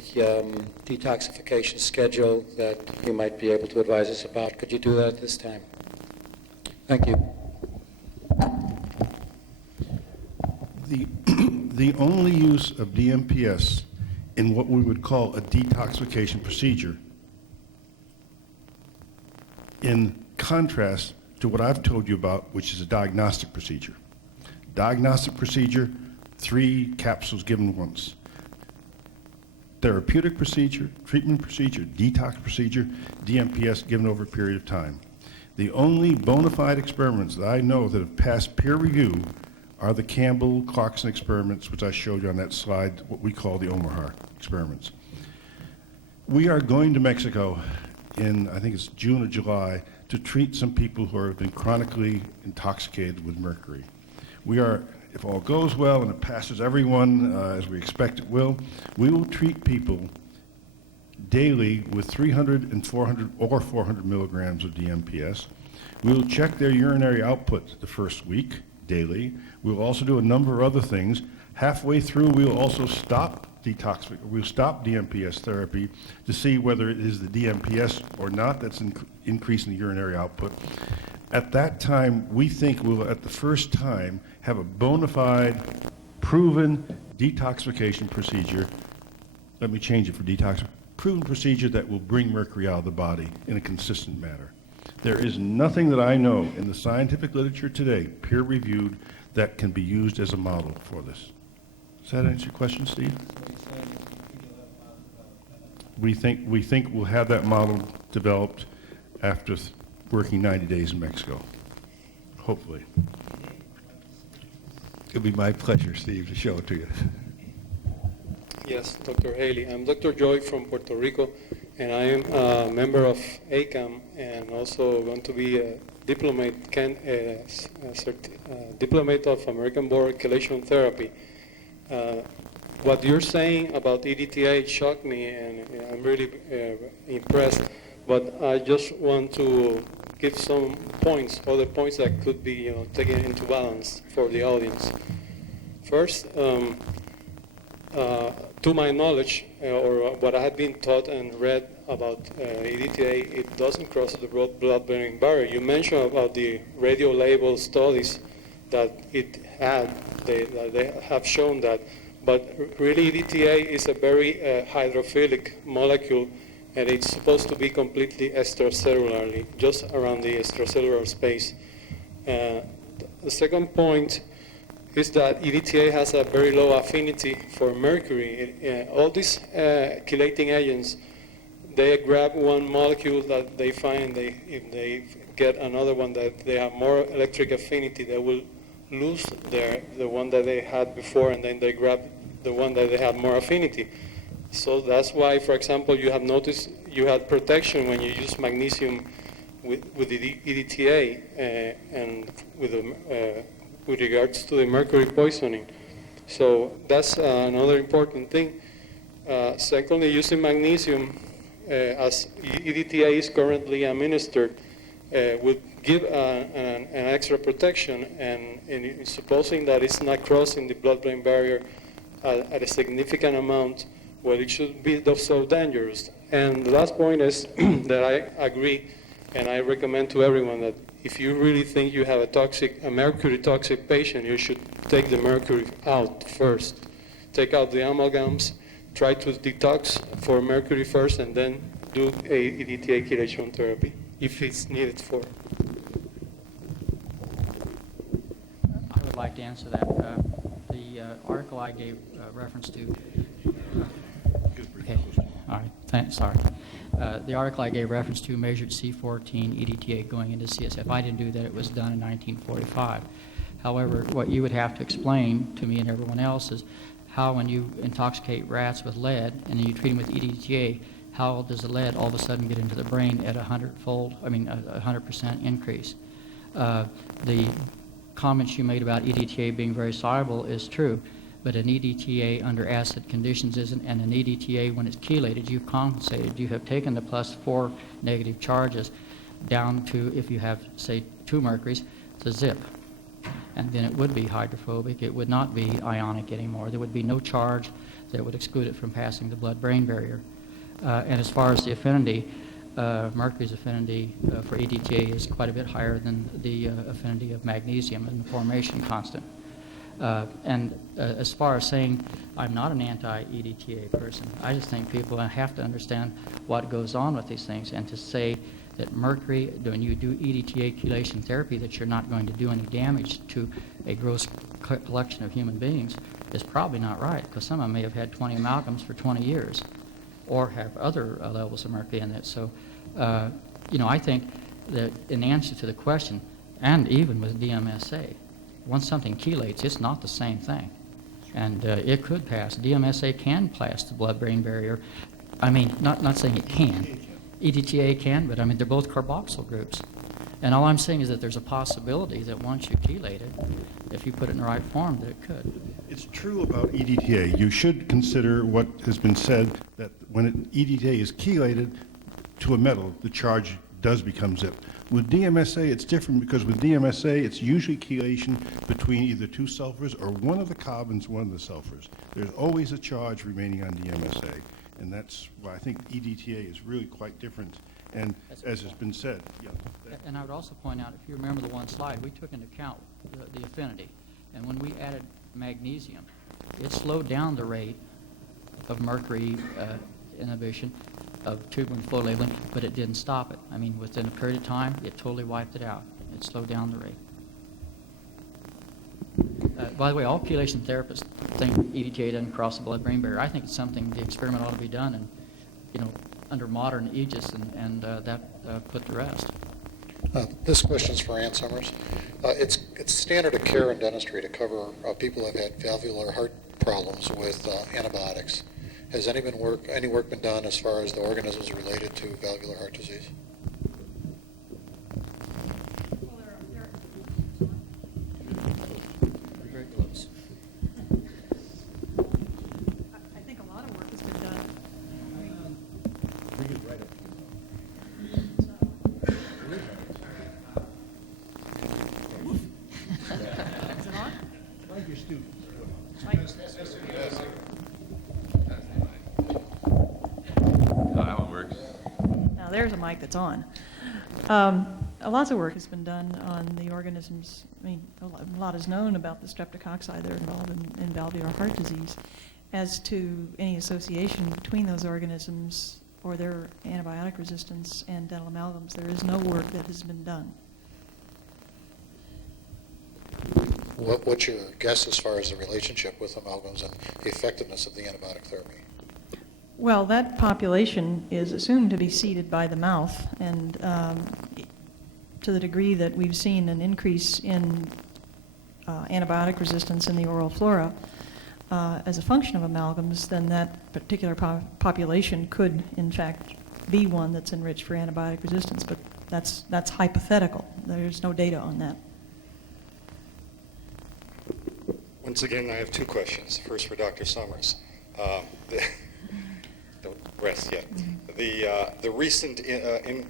detoxification schedule that you might be able to advise us about. Could you do that this time? Thank you. The only use of DMPS in what we would call a detoxification procedure, in contrast to what I've told you about, which is a diagnostic procedure. Diagnostic procedure, 3 capsules given once. Therapeutic procedure, treatment procedure, detox procedure, DMPS given over a period of time. The only bona fide experiments that I know that have passed peer review are the Campbell-Clarkson experiments, which I showed you on that slide, what we call the Omaha experiments. We are going to Mexico in, I think it's June or July, to treat some people who have been chronically intoxicated with mercury. We are, if all goes well and it passes everyone as we expect it will, we will treat people daily with 300 and 400 or 400 milligrams of DMPS. We will check their urinary output the first week daily. We will also do a number of other things. Halfway through, we will also stop we'll stop DMPS therapy to see whether it is the DMPS or not that's increasing the urinary output. At that time, we think we'll, at the first time, have a bona fide, proven detoxification procedure. Let me change it for proven procedure that will bring mercury out of the body in a consistent manner. There is nothing that I know in the scientific literature today, peer-reviewed, that can be used as a model for this. Does that answer your question, Steve? We think we'll have that model developed after working 90 days in Mexico, hopefully. It'll be my pleasure, Steve, to show it to you. Yes, Dr. Haley. I'm Dr. Joy from Puerto Rico, and I am a member of ACAM and also going to be a diplomate of American Board of Chelation Therapy. What you're saying about EDTA shocked me, and I'm really impressed, but I just want to give some points, other points that could be taken into balance for the audience. First, to my knowledge, or what I have been taught and read about EDTA, it doesn't cross the blood-brain barrier. You mentioned about the radio label studies that it had, they have shown that, but really EDTA is a very hydrophilic molecule, and it's supposed to be completely extracellularly, just around the extracellular space. The second point is that EDTA has a very low affinity for mercury. All these chelating agents, they grab one molecule that they find, if they get another one that they have more electric affinity, they will lose the one that they had before, and then they grab the one that they have more affinity. So that's why, for example, you have noticed you had protection when you use magnesium with the EDTA and with regards to the mercury poisoning. So that's another important thing. Secondly, using magnesium as EDTA is currently administered would give an extra protection, and supposing that it's not crossing the blood-brain barrier at a significant amount, well, it should be so dangerous. And the last point is that I agree, and I recommend to everyone that if you really think you have a mercury toxic patient, you should take the mercury out first. Take out the amalgams, try to detox for mercury first, and then do a EDTA chelation therapy if it's needed for. I would like to answer that. The article I gave reference to. Okay. All right. Thanks. Sorry. The article I gave reference to measured C14 EDTA going into CSF. I didn't do that. It was done in 1945. However, what you would have to explain to me and everyone else is how, when you intoxicate rats with lead and then you treat them with EDTA, how does the lead all of a sudden get into the brain at a 100% increase? The comments you made about EDTA being very soluble is true, but an EDTA under acid conditions isn't, and an EDTA when it's chelated, you've compensated. You have taken the +4 negative charges down to, if you have, say, 2 mercuries, to zip. And then it would be hydrophobic. It would not be ionic anymore. There would be no charge that would exclude it from passing the blood-brain barrier. And as far as the affinity, mercury's affinity for EDTA is quite a bit higher than the affinity of magnesium in the formation constant. And as far as saying I'm not an anti-EDTA person, I just think people have to understand what goes on with these things, and to say that mercury, when you do EDTA chelation therapy, that you're not going to do any damage to a gross collection of human beings is probably not right, because some of them may have had 20 amalgams for 20 years or have other levels of mercury in it. So, I think that in answer to the question, and even with DMSA, once something chelates, it's not the same thing. And it could pass. DMSA can pass the blood-brain barrier. I mean, not saying it can. EDTA can, but I mean, they're both carboxyl groups. And all I'm saying is that there's a possibility that once you chelate it, if you put it in the right form, that it could. It's true about EDTA. You should consider what has been said, that when EDTA is chelated to a metal, the charge does become zip. With DMSA, it's different because with DMSA, it's usually chelation between either two sulfurs or one of the carbons, one of the sulfurs. There's always a charge remaining on DMSA, and that's why I think EDTA is really quite different. And as has been said, yeah. And I would also point out, if you remember the one slide, we took into account the affinity. And when we added magnesium, it slowed down the rate of mercury inhibition of tubulin flow labeling, but it didn't stop it. I mean, within a period of time, it totally wiped it out. It slowed down the rate. By the way, all chelation therapists think EDTA doesn't cross the blood-brain barrier. I think it's something, the experiment ought to be done, and under modern aegis, and that put to rest. This question's for Ann Summers. It's standard of care in dentistry to cover people who have had valvular heart problems with antibiotics. Has any work been done as far as the organisms related to valvular heart disease? Well, there Very close. I think a lot of work has been done. Bring it right up. Is it on? Like your students. That one works. Now, there's a mic that's on. Lots of work has been done on the organisms. I mean, a lot is known about the streptococci that are involved in valvular heart disease. As to any association between those organisms or their antibiotic resistance and dental amalgams, there is no work that has been done. What's your guess as far as the relationship with amalgams and the effectiveness of the antibiotic therapy? Well, that population is assumed to be seeded by the mouth, and to the degree that we've seen an increase in antibiotic resistance in the oral flora as a function of amalgams, then that particular population could, in fact, be one that's enriched for antibiotic resistance, but that's hypothetical. There's no data on that. Once again, I have two questions. First for Dr. Summers. Don't rest yet. The recent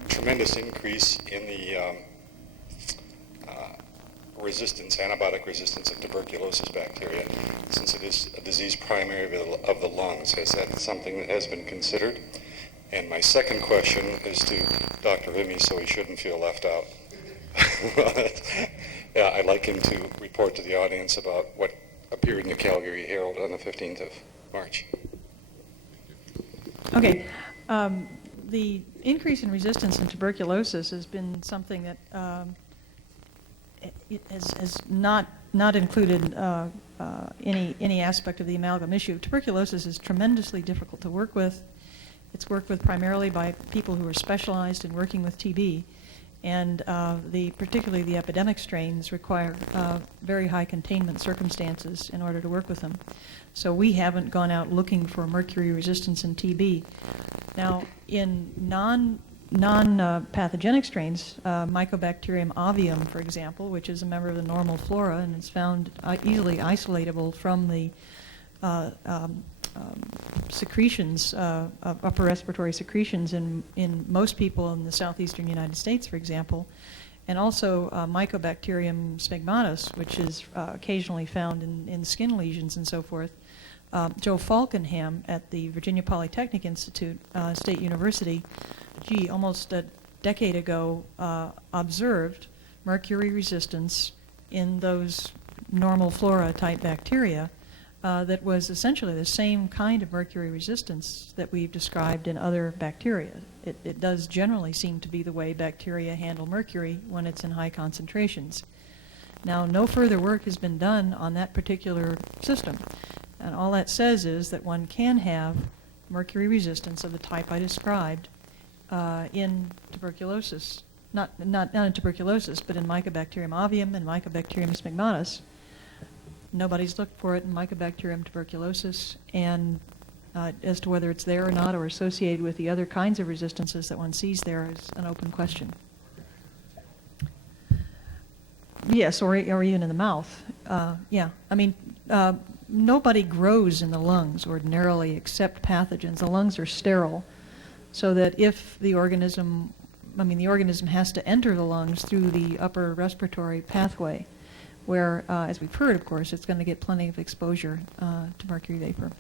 tremendous increase in the antibiotic resistance of tuberculosis bacteria, since it is a disease primarily of the lungs, is that something that has been considered? And my second question is to Dr. Vimy, so he shouldn't feel left out. Yeah, I'd like him to report to the audience about what appeared in the Calgary Herald on the 15th of March. Okay. The increase in resistance in tuberculosis has been something that it has not included any aspect of the amalgam issue. Tuberculosis is tremendously difficult to work with. It's worked with primarily by people who are specialized in working with TB, and particularly the epidemic strains require very high containment circumstances in order to work with them. So we haven't gone out looking for mercury resistance in TB. Now, in non-pathogenic strains, Mycobacterium avium, for example, which is a member of the normal flora and is found easily isolatable from the secretions, upper respiratory secretions in most people in the southeastern United States, for example, and also Mycobacterium smegmatis, which is occasionally found in skin lesions and so forth. Joe Falkenham at the Virginia Polytechnic Institute, State University, almost a decade ago, observed mercury resistance in those normal flora type bacteria that was essentially the same kind of mercury resistance that we've described in other bacteria. It does generally seem to be the way bacteria handle mercury when it's in high concentrations. Now, no further work has been done on that particular system, and all that says is that one can have mercury resistance of the type I described in tuberculosis, not in tuberculosis, but in Mycobacterium avium and Mycobacterium smegmatis. Nobody's looked for it in Mycobacterium tuberculosis, and as to whether it's there or not or associated with the other kinds of resistances that one sees there is an open question. Yes, or even in the mouth. Yeah, I mean, nobody grows in the lungs ordinarily except pathogens. The lungs are sterile, so that if the organism, the organism has to enter the lungs through the upper respiratory pathway, where, as we've heard, of course, it's going to get plenty of exposure to mercury vapor.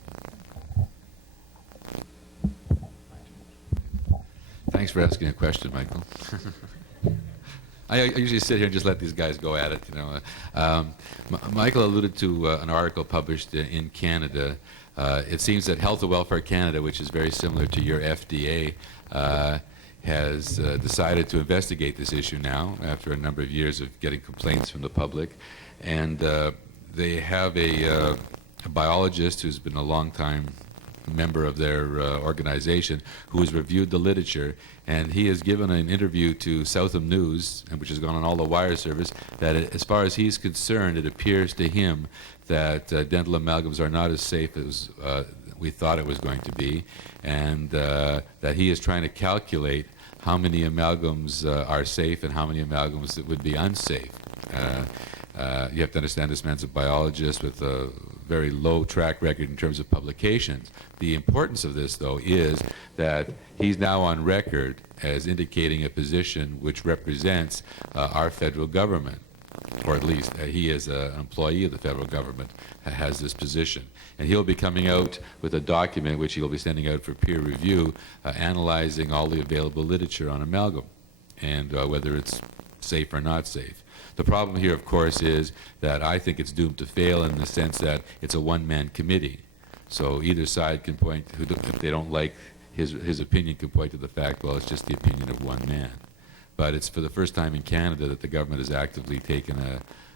Thanks for asking a question, Michael. I usually sit here and just let these guys go at it, you know. Michael alluded to an article published in Canada. It seems that Health and Welfare Canada, which is very similar to your FDA, has decided to investigate this issue now after a number of years of getting complaints from the public. And they have a biologist who's been a long time member of their organization who has reviewed the literature, and he has given an interview to Southam News, which has gone on all the wire service, that as far as he's concerned, it appears to him that dental amalgams are not as safe as we thought it was going to be, and that he is trying to calculate how many amalgams are safe and how many amalgams that would be unsafe. You have to understand this man's a biologist with a very low track record in terms of publications. The importance of this, though, is that he's now on record as indicating a position which represents our federal government, or at least he as an employee of the federal government has this position. And he'll be coming out with a document which he'll be sending out for peer review, analyzing all the available literature on amalgam and whether it's safe or not safe. The problem here, of course, is that I think it's doomed to fail in the sense that it's a one-man committee. So either side can point, if they don't like his opinion, can point to the fact, well, it's just the opinion of one man. But it's for the first time in Canada that the government has actively taken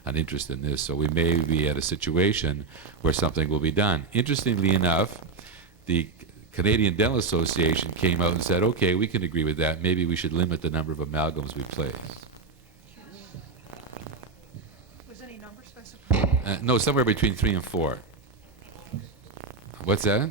an interest in this. So we may be at a situation where something will be done. Interestingly enough, the Canadian Dental Association came out and said, okay, we can agree with that. Maybe we should limit the number of amalgams we place. Was any number specified? No, somewhere between 3 and 4. What's that?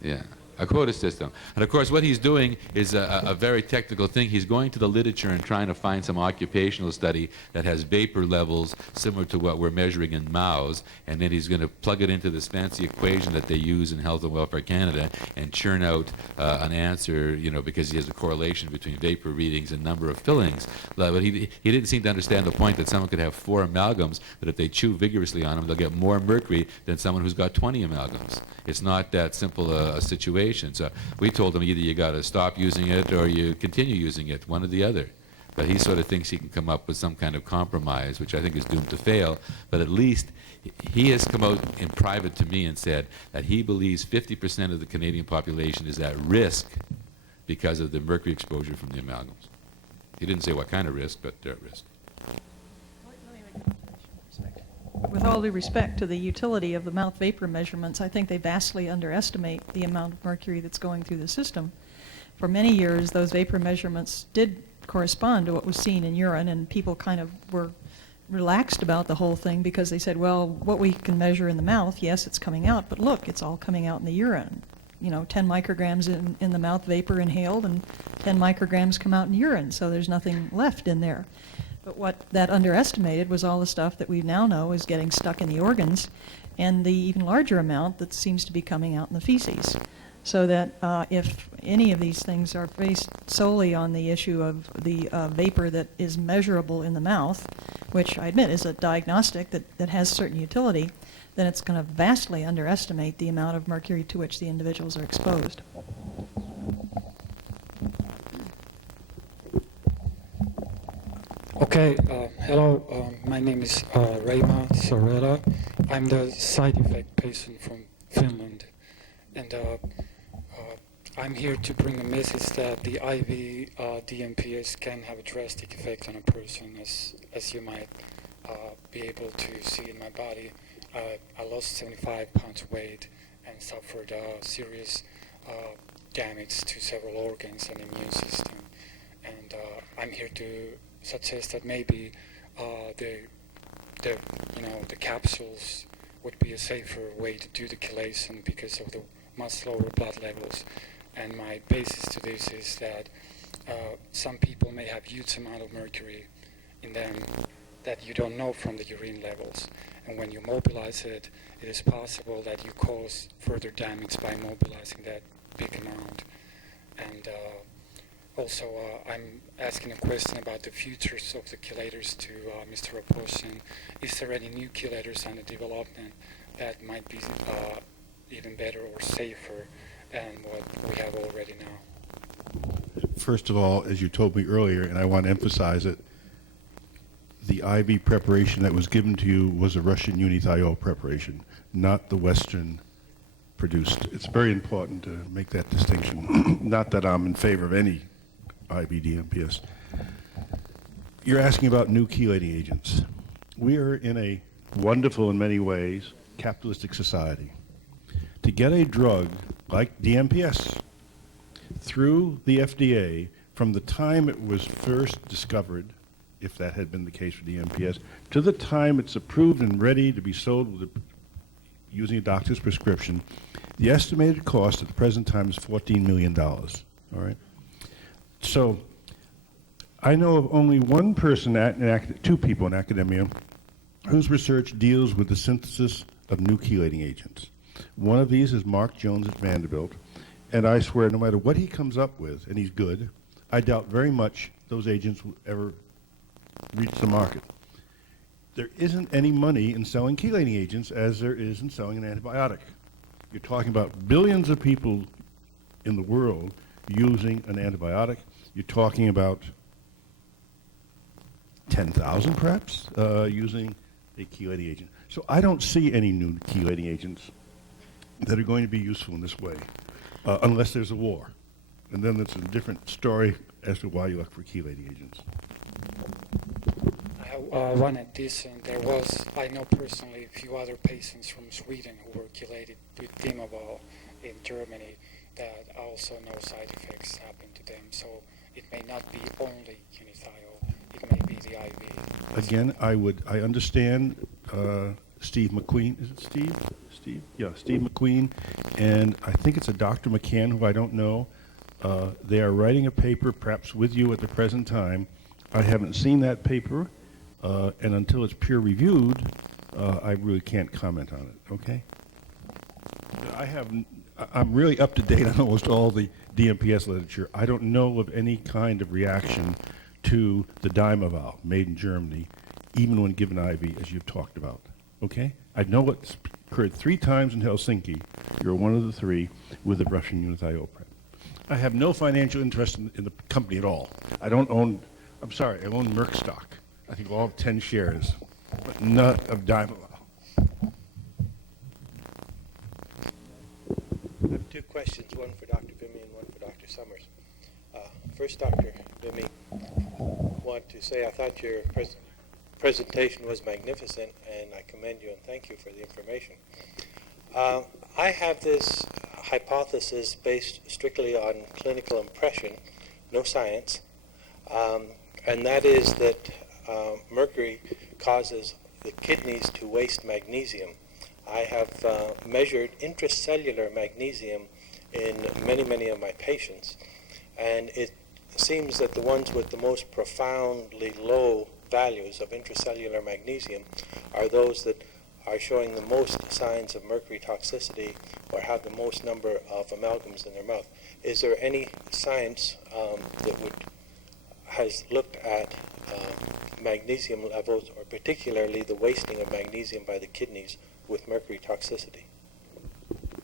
Yeah, a quota system. And of course what he's doing is a very technical thing. He's going to the literature and trying to find some occupational study that has vapor levels similar to what we're measuring in mouths, and then he's going to plug it into this fancy equation that they use in Health and Welfare Canada and churn out an answer, you know, because he has a correlation between vapor readings and number of fillings. But he didn't seem to understand the point that someone could have 4 amalgams, but if they chew vigorously on them, they'll get more mercury than someone who's got 20 amalgams. It's not that simple a situation. So we told him either you got to stop using it or you continue using it, one or the other. But he sort of thinks he can come up with some kind of compromise, which I think is doomed to fail. But at least he has come out in private to me and said that he believes 50% of the Canadian population is at risk because of the mercury exposure from the amalgams. He didn't say what kind of risk, but they're at risk. With all due respect to the utility of the mouth vapor measurements, I think they vastly underestimate the amount of mercury that's going through the system. For many years, those vapor measurements did correspond to what was seen in urine, and people kind of were relaxed about the whole thing because they said, well, what we can measure in the mouth, yes, it's coming out, but look, it's all coming out in the urine. You know, 10 micrograms in the mouth vapor inhaled and 10 micrograms come out in urine, so there's nothing left in there. But what that underestimated was all the stuff that we now know is getting stuck in the organs, and the even larger amount that seems to be coming out in the feces. So that if any of these things are based solely on the issue of the vapor that is measurable in the mouth, which I admit is a diagnostic that has certain utility, then it's going to vastly underestimate the amount of mercury to which the individuals are exposed. Okay, hello, my name is Reima Sorella. I'm the side effect patient from Finland, and I'm here to bring a message that the IV DMPS can have a drastic effect on a person, as you might be able to see in my body. I lost 75 pounds of weight and suffered serious damage to several organs and immune system, and I'm here to suggest that maybe the capsules would be a safer way to do the chelation because of the much lower blood levels. And my basis to this is that some people may have huge amount of mercury in them that you don't know from the urine levels. And when you mobilize it, it is possible that you cause further damage by mobilizing that big amount. And also, I'm asking a question about the futures of the chelators to Mr. Opposian. Is there any new chelators under development that might be even better or safer than what we have already now? First of all, as you told me earlier, and I want to emphasize it, the IV preparation that was given to you was a Russian unithiol preparation, not the Western produced. It's very important to make that distinction. Not that I'm in favor of any IV DMPS. You're asking about new chelating agents. We are in a wonderful, in many ways, capitalistic society. To get a drug like DMPS through the FDA from the time it was first discovered, if that had been the case for DMPS, to the time it's approved and ready to be sold with using a doctor's prescription, the estimated cost at the present time is $14 million. All right? So I know of only one person, two people in academia, whose research deals with the synthesis of new chelating agents. One of these is Mark Jones at Vanderbilt, and I swear no matter what he comes up with, and he's good, I doubt very much those agents will ever reach the market. There isn't any money in selling chelating agents as there is in selling an antibiotic. You're talking about billions of people in the world using an antibiotic. You're talking about 10,000 perhaps using a chelating agent. So I don't see any new chelating agents that are going to be useful in this way unless there's a war. And then it's a different story as to why you look for chelating agents. One addition, there was, I know personally, a few other patients from Sweden who were chelated with Dimabal in Germany that also no side effects happened to them. So it may not be only unithiol, it may be the IV. Again, I understand Steve McQueen, is it Steve? Steve? Yeah, Steve McQueen, and I think it's a Dr. McCann who I don't know. They are writing a paper, perhaps with you at the present time. I haven't seen that paper, and until it's peer-reviewed, I really can't comment on it, okay? I'm really up to date on almost all the DMPS literature. I don't know of any kind of reaction to the Dimavol made in Germany, even when given IV, as you've talked about, okay? I know it's occurred 3 times in Helsinki. You're one of the 3 with the Russian unithiol prep. I have no financial interest in the company at all. I don't own, I'm sorry, I own Merck stock. I think all 10 shares, but none of Dimavol. I have 2 questions, one for Dr. Vimy and one for Dr. Summers. First, Dr. Vimy, want to say I thought your presentation was magnificent, and I commend you and thank you for the information. I have this hypothesis based strictly on clinical impression, no science, and that is that mercury causes the kidneys to waste magnesium. I have measured intracellular magnesium in many of my patients, and it seems that the ones with the most profoundly low values of intracellular magnesium are those that are showing the most signs of mercury toxicity or have the most number of amalgams in their mouth. Is there any science that has looked at magnesium levels, or particularly the wasting of magnesium by the kidneys with mercury toxicity?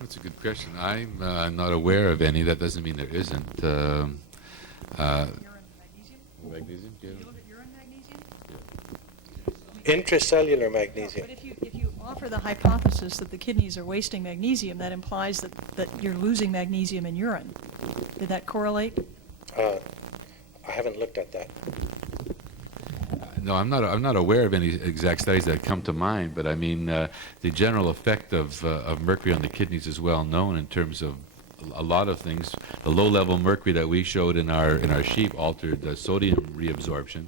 That's a good question. I'm not aware of any. That doesn't mean there isn't. Urine magnesium? Magnesium? Do you look at urine magnesium? Intracellular magnesium. But if you offer the hypothesis that the kidneys are wasting magnesium, that implies that you're losing magnesium in urine. Did that correlate? I haven't looked at that. No, I'm not aware of any exact studies that come to mind, but I mean the general effect of mercury on the kidneys is well known in terms of a lot of things. The low-level mercury that we showed in our sheep altered sodium reabsorption.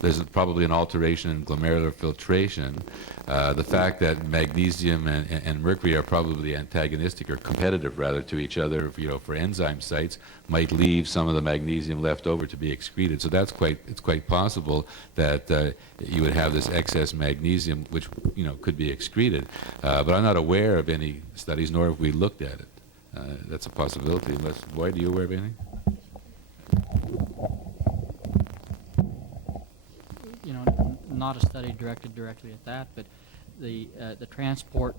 There's probably an alteration in glomerular filtration. The fact that magnesium and mercury are probably antagonistic or competitive rather to each other, for enzyme sites, might leave some of the magnesium left over to be excreted. So it's quite possible that you would have this excess magnesium, which could be excreted. But I'm not aware of any studies, nor have we looked at it. That's a possibility. Boyd, are you aware of anything? Not a study directed directly at that, but the transport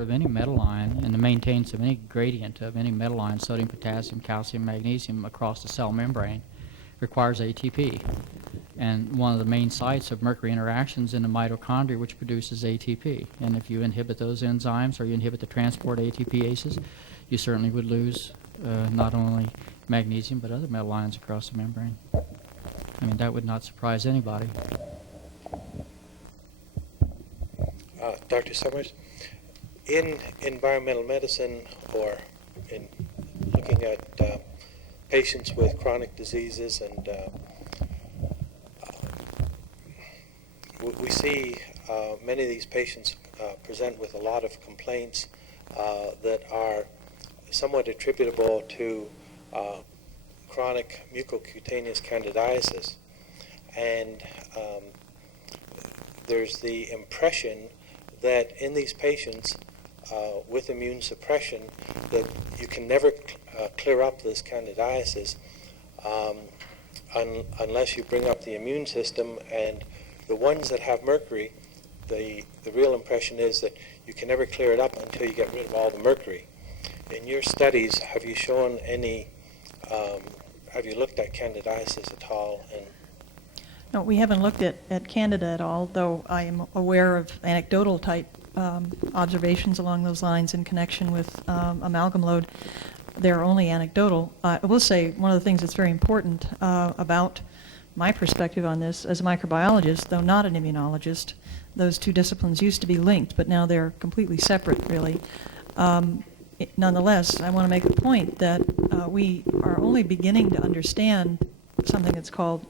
of any metal ion and the maintenance of any gradient of any metal ion, sodium, potassium, calcium, magnesium, across the cell membrane requires ATP. And one of the main sites of mercury interactions in the mitochondria, which produces ATP. And if you inhibit those enzymes or you inhibit the transport ATPases, you certainly would lose not only magnesium but other metal ions across the membrane. I mean, that would not surprise anybody. Dr. Summers, in environmental medicine or in looking at patients with chronic diseases, and we see many of these patients present with a lot of complaints that are somewhat attributable to chronic mucocutaneous candidiasis. And there's the impression that in these patients with immune suppression that you can never clear up this candidiasis unless you bring up the immune system. And the ones that have mercury, the real impression is that you can never clear it up until you get rid of all the mercury. In your studies, have you shown any, have you looked at candidiasis at all? And No, we haven't looked at Candida at all, though I am aware of anecdotal type observations along those lines in connection with amalgam load. They're only anecdotal. I will say one of the things that's very important about my perspective on this as a microbiologist, though not an immunologist, those two disciplines used to be linked, but now they're completely separate, really. Nonetheless, I want to make the point that we are only beginning to understand something that's called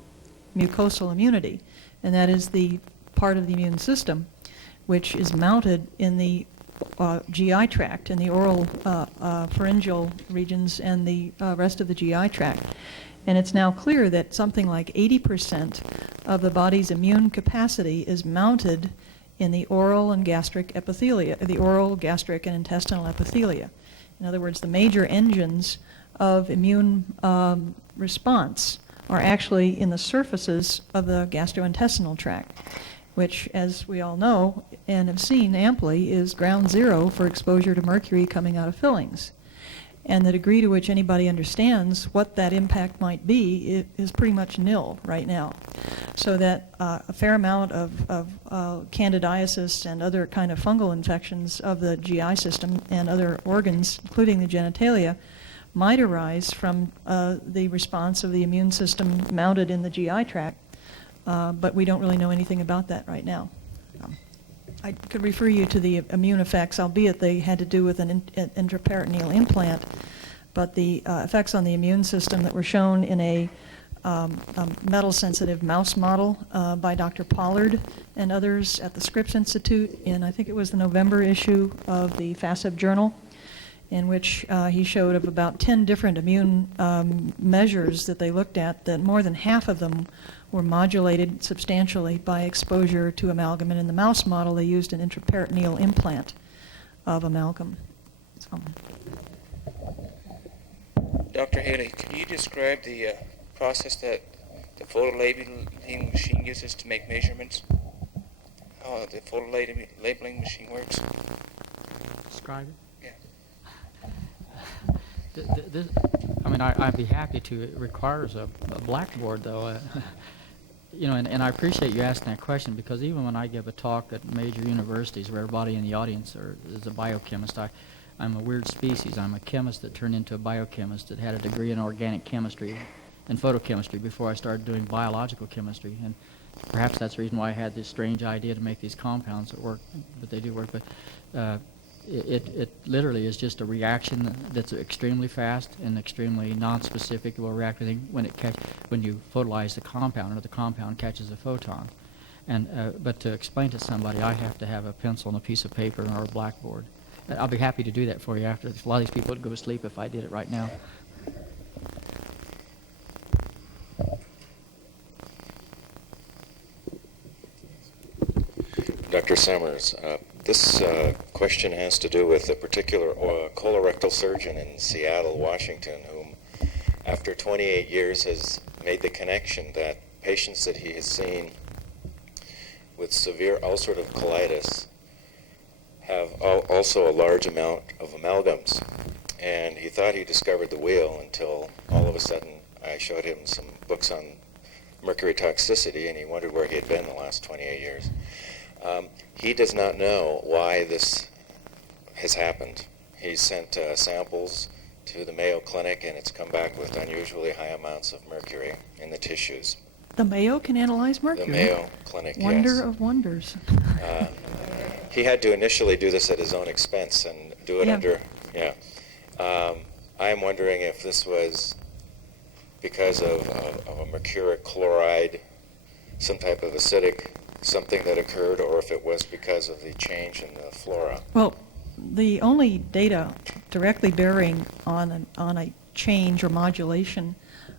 mucosal immunity, and that is the part of the immune system which is mounted in the GI tract, in the oral pharyngeal regions and the rest of the GI tract. And it's now clear that something like 80% of the body's immune capacity is mounted in the oral and gastric epithelia, the oral, gastric, and intestinal epithelia. In other words, the major engines of immune response are actually in the surfaces of the gastrointestinal tract, which, as we all know and have seen amply, is ground zero for exposure to mercury coming out of fillings. And the degree to which anybody understands what that impact might be is pretty much nil right now. So that a fair amount of candidiasis and other kind of fungal infections of the GI system and other organs, including the genitalia, might arise from the response of the immune system mounted in the GI tract, but we don't really know anything about that right now. I could refer you to the immune effects, albeit they had to do with an intraperitoneal implant, but the effects on the immune system that were shown in a metal-sensitive mouse model by Dr. Pollard and others at the Scripps Institute in, I think it was the November issue of the FASEB Journal, in which he showed of about 10 different immune measures that they looked at, that more than half of them were modulated substantially by exposure to amalgam. And in the mouse model, they used an intraperitoneal implant of amalgam. So. Dr. Haley, can you describe the process that the photolabeling machine uses to make measurements? How the photolabeling machine works? Describe it? Yeah. I mean, I'd be happy to. It requires a blackboard, though. And I appreciate you asking that question, because even when I give a talk at major universities where everybody in the audience is a biochemist, I'm a weird species. I'm a chemist that turned into a biochemist that had a degree in organic chemistry and photochemistry before I started doing biological chemistry. And perhaps that's the reason why I had this strange idea to make these compounds that work, but they do work. But it literally is just a reaction that's extremely fast and extremely non-specific. It will react with when you photolize the compound, or the compound catches a photon. And but to explain to somebody, I have to have a pencil and a piece of paper or a blackboard. I'll be happy to do that for you after. A lot of these people would go to sleep if I did it right now. Dr. Summers, this question has to do with a particular colorectal surgeon in Seattle, Washington, whom, after 28 years, has made the connection that patients that he has seen with severe ulcerative colitis have also a large amount of amalgams. And he thought he discovered the wheel until all of a sudden I showed him some books on mercury toxicity, and he wondered where he had been the last 28 years. He does not know why this has happened. He sent samples to the Mayo Clinic, and it's come back with unusually high amounts of mercury in the tissues. The Mayo can analyze mercury? The Mayo Clinic, Wonder yes. of wonders. He had to initially do this at his own expense and do it under, I'm wondering if this was because of a mercuric chloride, some type of acidic something that occurred, or if it was because of the change in the flora. Well, the only data directly bearing on a change or modulation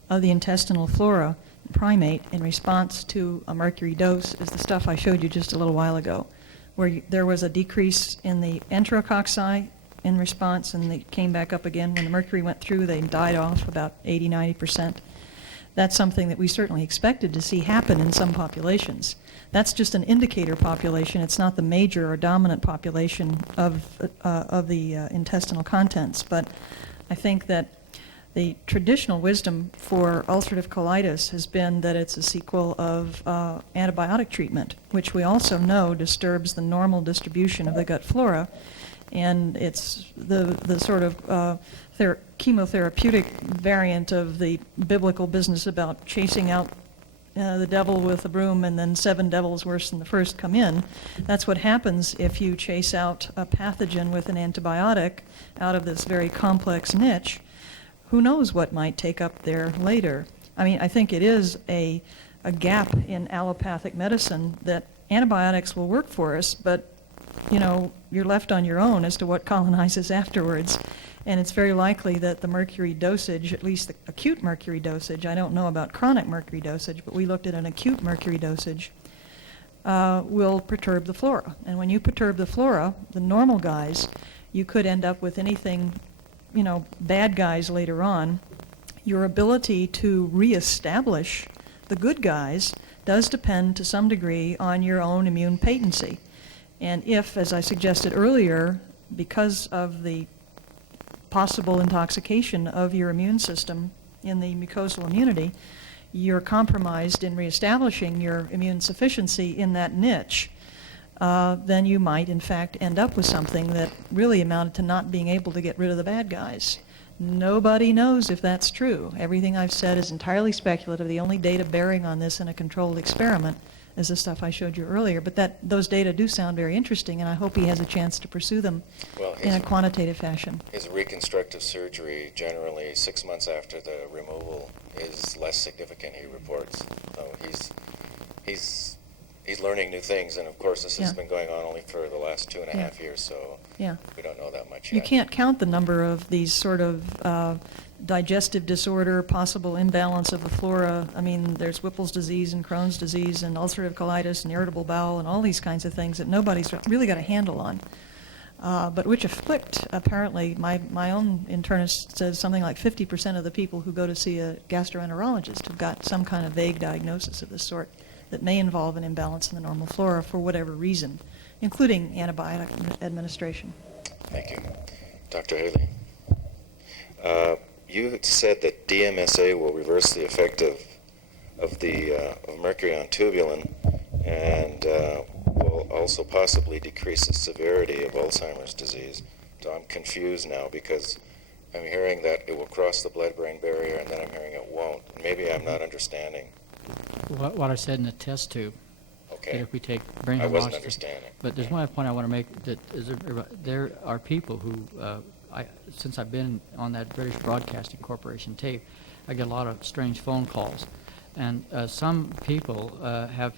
of the intestinal flora in primate in response to a mercury dose is the stuff I showed you just a little while ago, where there was a decrease in the enterococci in response, and they came back up again. When the mercury went through, they died off about 80–90%. That's something that we certainly expected to see happen in some populations. That's just an indicator population. It's not the major or dominant population of the intestinal contents. But I think that the traditional wisdom for ulcerative colitis has been that it's a sequel of antibiotic treatment, which we also know disturbs the normal distribution of the gut flora. And it's the sort of chemotherapeutic variant of the biblical business about chasing out the devil with a broom, and then 7 devils worse than the first come in. That's what happens if you chase out a pathogen with an antibiotic out of this very complex niche. Who knows what might take up there later? I mean, I think it is a gap in allopathic medicine that antibiotics will work for us, but you know, you're left on your own as to what colonizes afterwards. And it's very likely that the mercury dosage, at least the acute mercury dosage, I don't know about chronic mercury dosage, but we looked at an acute mercury dosage, will perturb the flora. And when you perturb the flora, the normal guys, you could end up with anything, you know, bad guys later on. Your ability to reestablish the good guys does depend to some degree on your own immune patency. And if, as I suggested earlier, because of the possible intoxication of your immune system in the mucosal immunity, you're compromised in reestablishing your immune sufficiency in that niche, then you might, in fact, end up with something that really amounted to not being able to get rid of the bad guys. Nobody knows if that's true. Everything I've said is entirely speculative. The only data bearing on this in a controlled experiment is the stuff I showed you earlier. But those data do sound very interesting, and I hope he has a chance to pursue them in a quantitative fashion. His reconstructive surgery, generally 6 months after the removal, is less significant, he reports. So he's learning new things, and of course this has been going on only for the last 2.5 years, so we don't know that much yet. You can't count the number of these sort of digestive disorder, possible imbalance of the flora. I mean, there's Whipple's disease and Crohn's disease and ulcerative colitis and irritable bowel and all these kinds of things that nobody's really got a handle on, but which afflict, apparently, my own internist says something like 50% of the people who go to see a gastroenterologist have got some kind of vague diagnosis of this sort that may involve an imbalance in the normal flora for whatever reason, including antibiotic administration. Thank you. Dr. Haley, you had said that DMSA will reverse the effect of mercury on tubulin and will also possibly decrease the severity of Alzheimer's disease. So I'm confused now because I'm hearing that it will cross the blood-brain barrier, and then I'm hearing it won't. Maybe I'm not understanding. What I said in the test tube. that if we bring I wasn't homology- understanding. But there's one point I want to make, that is there are people who, since I've been on that British Broadcasting Corporation tape, I get a lot of strange phone calls. And some people have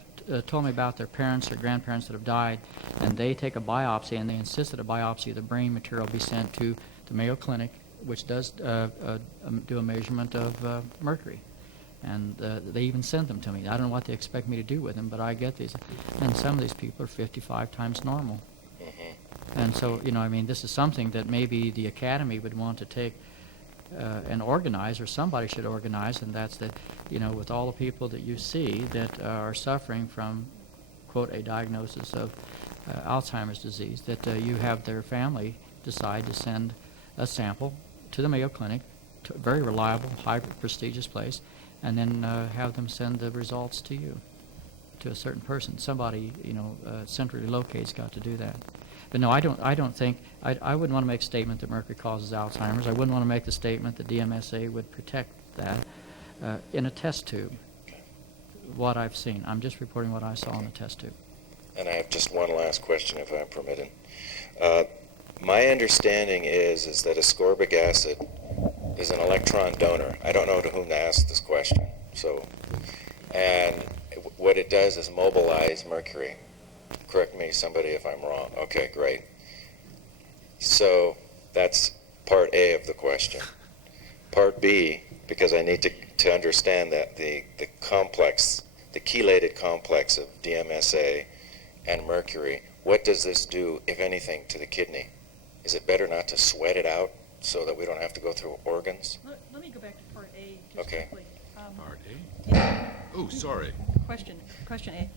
told me about their parents or grandparents that have died, and they take a biopsy, and they insist that a biopsy of the brain material be sent to the Mayo Clinic, which does do a measurement of mercury. And they even send them to me. I don't know what they expect me to do with them, but I get these. And some of these people are 55 times normal. And so, I mean, this is something that maybe the Academy would want to take and organize, or somebody should organize, and that's that, with all the people that you see that are suffering from, quote, a diagnosis of Alzheimer's disease, that you have their family decide to send a sample to the Mayo Clinic, to a very reliable, high prestigious place, and then have them send the results to you, to a certain person. Somebody, centrally located's got to do that. But no, I don't think, I wouldn't want to make a statement that mercury causes Alzheimer's. I wouldn't want to make the statement that DMSA would protect that in a test tube, what I've seen. I'm just reporting what I saw in the test tube. And I have just one last question, if I'm permitted. My understanding is that ascorbic acid is an electron donor. I don't know to whom to ask this question. And what it does is mobilize mercury. Correct me, somebody, if I'm wrong. Okay, great. So that's part A of the question. Part B, because I need to understand that the complex, the chelated complex of DMSA and mercury, what does this do, if anything, to the kidney? Is it better not to sweat it out so that we don't have to go through organs? Let me go back to part A just Okay. quickly. Part A? Oh, sorry. Question A.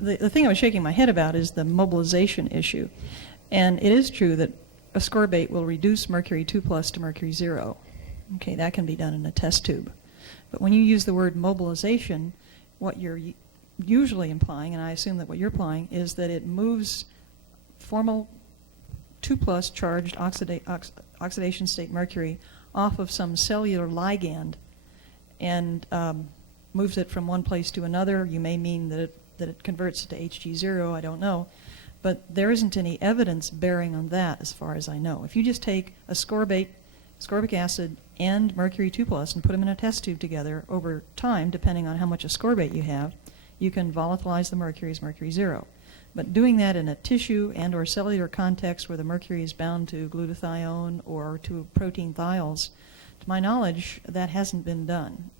The thing I was shaking my head about is the mobilization issue. And it is true that ascorbate will reduce mercury 2+ to mercury 0. Okay, that can be done in a test tube. But when you use the word mobilization, what you're usually implying, and I assume that what you're implying, is that it moves formal 2+ charged oxidation state mercury off of some cellular ligand and moves it from one place to another. You may mean that it converts to Hg0, I don't know. But there isn't any evidence bearing on that as far as I know. If you just take ascorbic acid and mercury 2+ and put them in a test tube together over time, depending on how much ascorbate you have, you can volatilize the mercury as mercury 0. But doing that in a tissue and or cellular context where the mercury is bound to glutathione or to protein thiols, to my knowledge, that hasn't been done.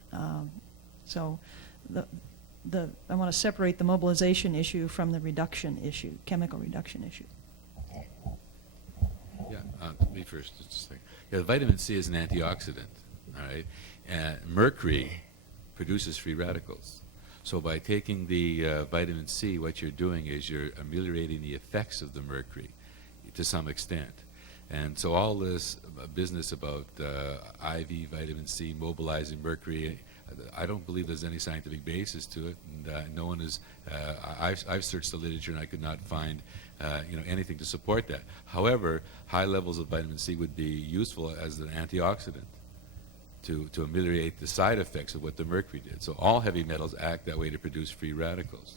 So I want to separate the mobilization issue from the reduction issue, chemical reduction issue. Yeah, me first. Just a second. Yeah, vitamin C is an antioxidant. All right, mercury produces free radicals. So by taking the vitamin C, what you're doing is you're ameliorating the effects of the mercury to some extent. And so all this business about IV vitamin C mobilizing mercury, I don't believe there's any scientific basis to it, and no one is. I've searched the literature and I could not find anything to support that. However, high levels of vitamin C would be useful as an antioxidant to ameliorate the side effects of what the mercury did. So all heavy metals act that way to produce free radicals.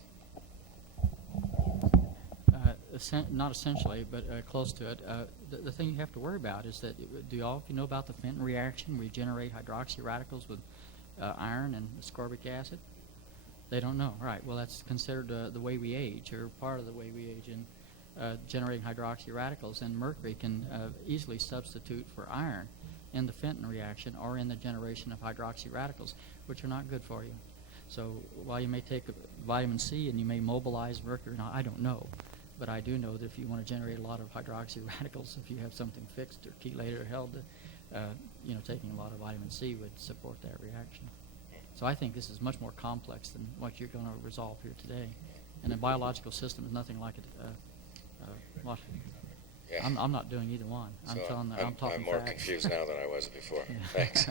Not essentially, but close to it. The thing you have to worry about is that, do all of you know about the Fenton reaction where you generate hydroxy radicals with iron and ascorbic acid? They don't know. Right. Well, that's considered the way we age, or part of the way we age in generating hydroxy radicals. And mercury can easily substitute for iron in the Fenton reaction or in the generation of hydroxy radicals, which are not good for you. So while you may take vitamin C and you may mobilize mercury, now I don't know. But I do know that if you want to generate a lot of hydroxy radicals, if you have something fixed or chelated or held, taking a lot of vitamin C would support that reaction. So I think this is much more complex than what you're going to resolve here today. And a biological system is nothing like it. Yeah. I'm not doing either one. I'm talking I'm more facts. confused now than I was before. Yeah. Thanks.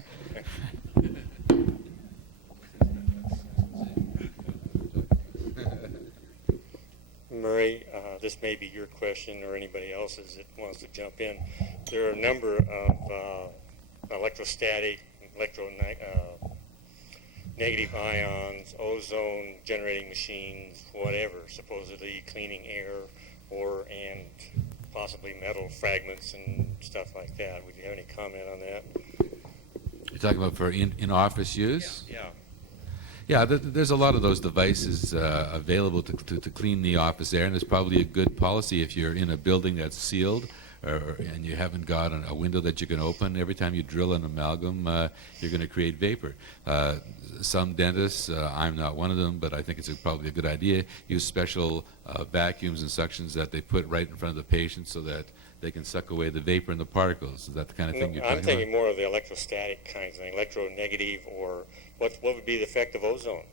Murray, this may be your question or anybody else's that wants to jump in. There are a number of electrostatic, electronegatives negative ions, ozone generating machines, whatever, supposedly cleaning air and possibly metal fragments and stuff like that. Would you have any comment on that? You're talking about for in-office use? Yeah. Yeah, there's a lot of those devices available to clean the office air, and there's probably a good policy if you're in a building that's sealed and you haven't got a window that you can open. Every time you drill an amalgam, you're going to create vapor. Some dentists, I'm not one of them, but I think it's probably a good idea, use special vacuums and suctions that they put right in front of the patient so that they can suck away the vapor and the particles. Is that the kind of thing you're talking I'm thinking more of the electrostatic kinds of thing, electronegative, or what would be the effect of ozone?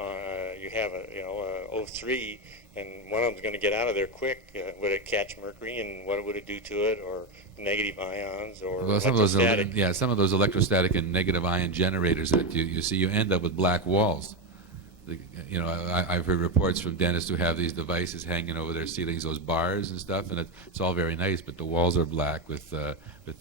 You have a O3, and one of them's going to get out of there quick. Would it catch mercury, and what would it do to it, or negative ions, or well, some of those electrostatic and negative ion generators that you see, you end up with black walls. I've heard reports from dentists who have these devices hanging over their ceilings, those bars and stuff, and it's all very nice, but the walls are black with the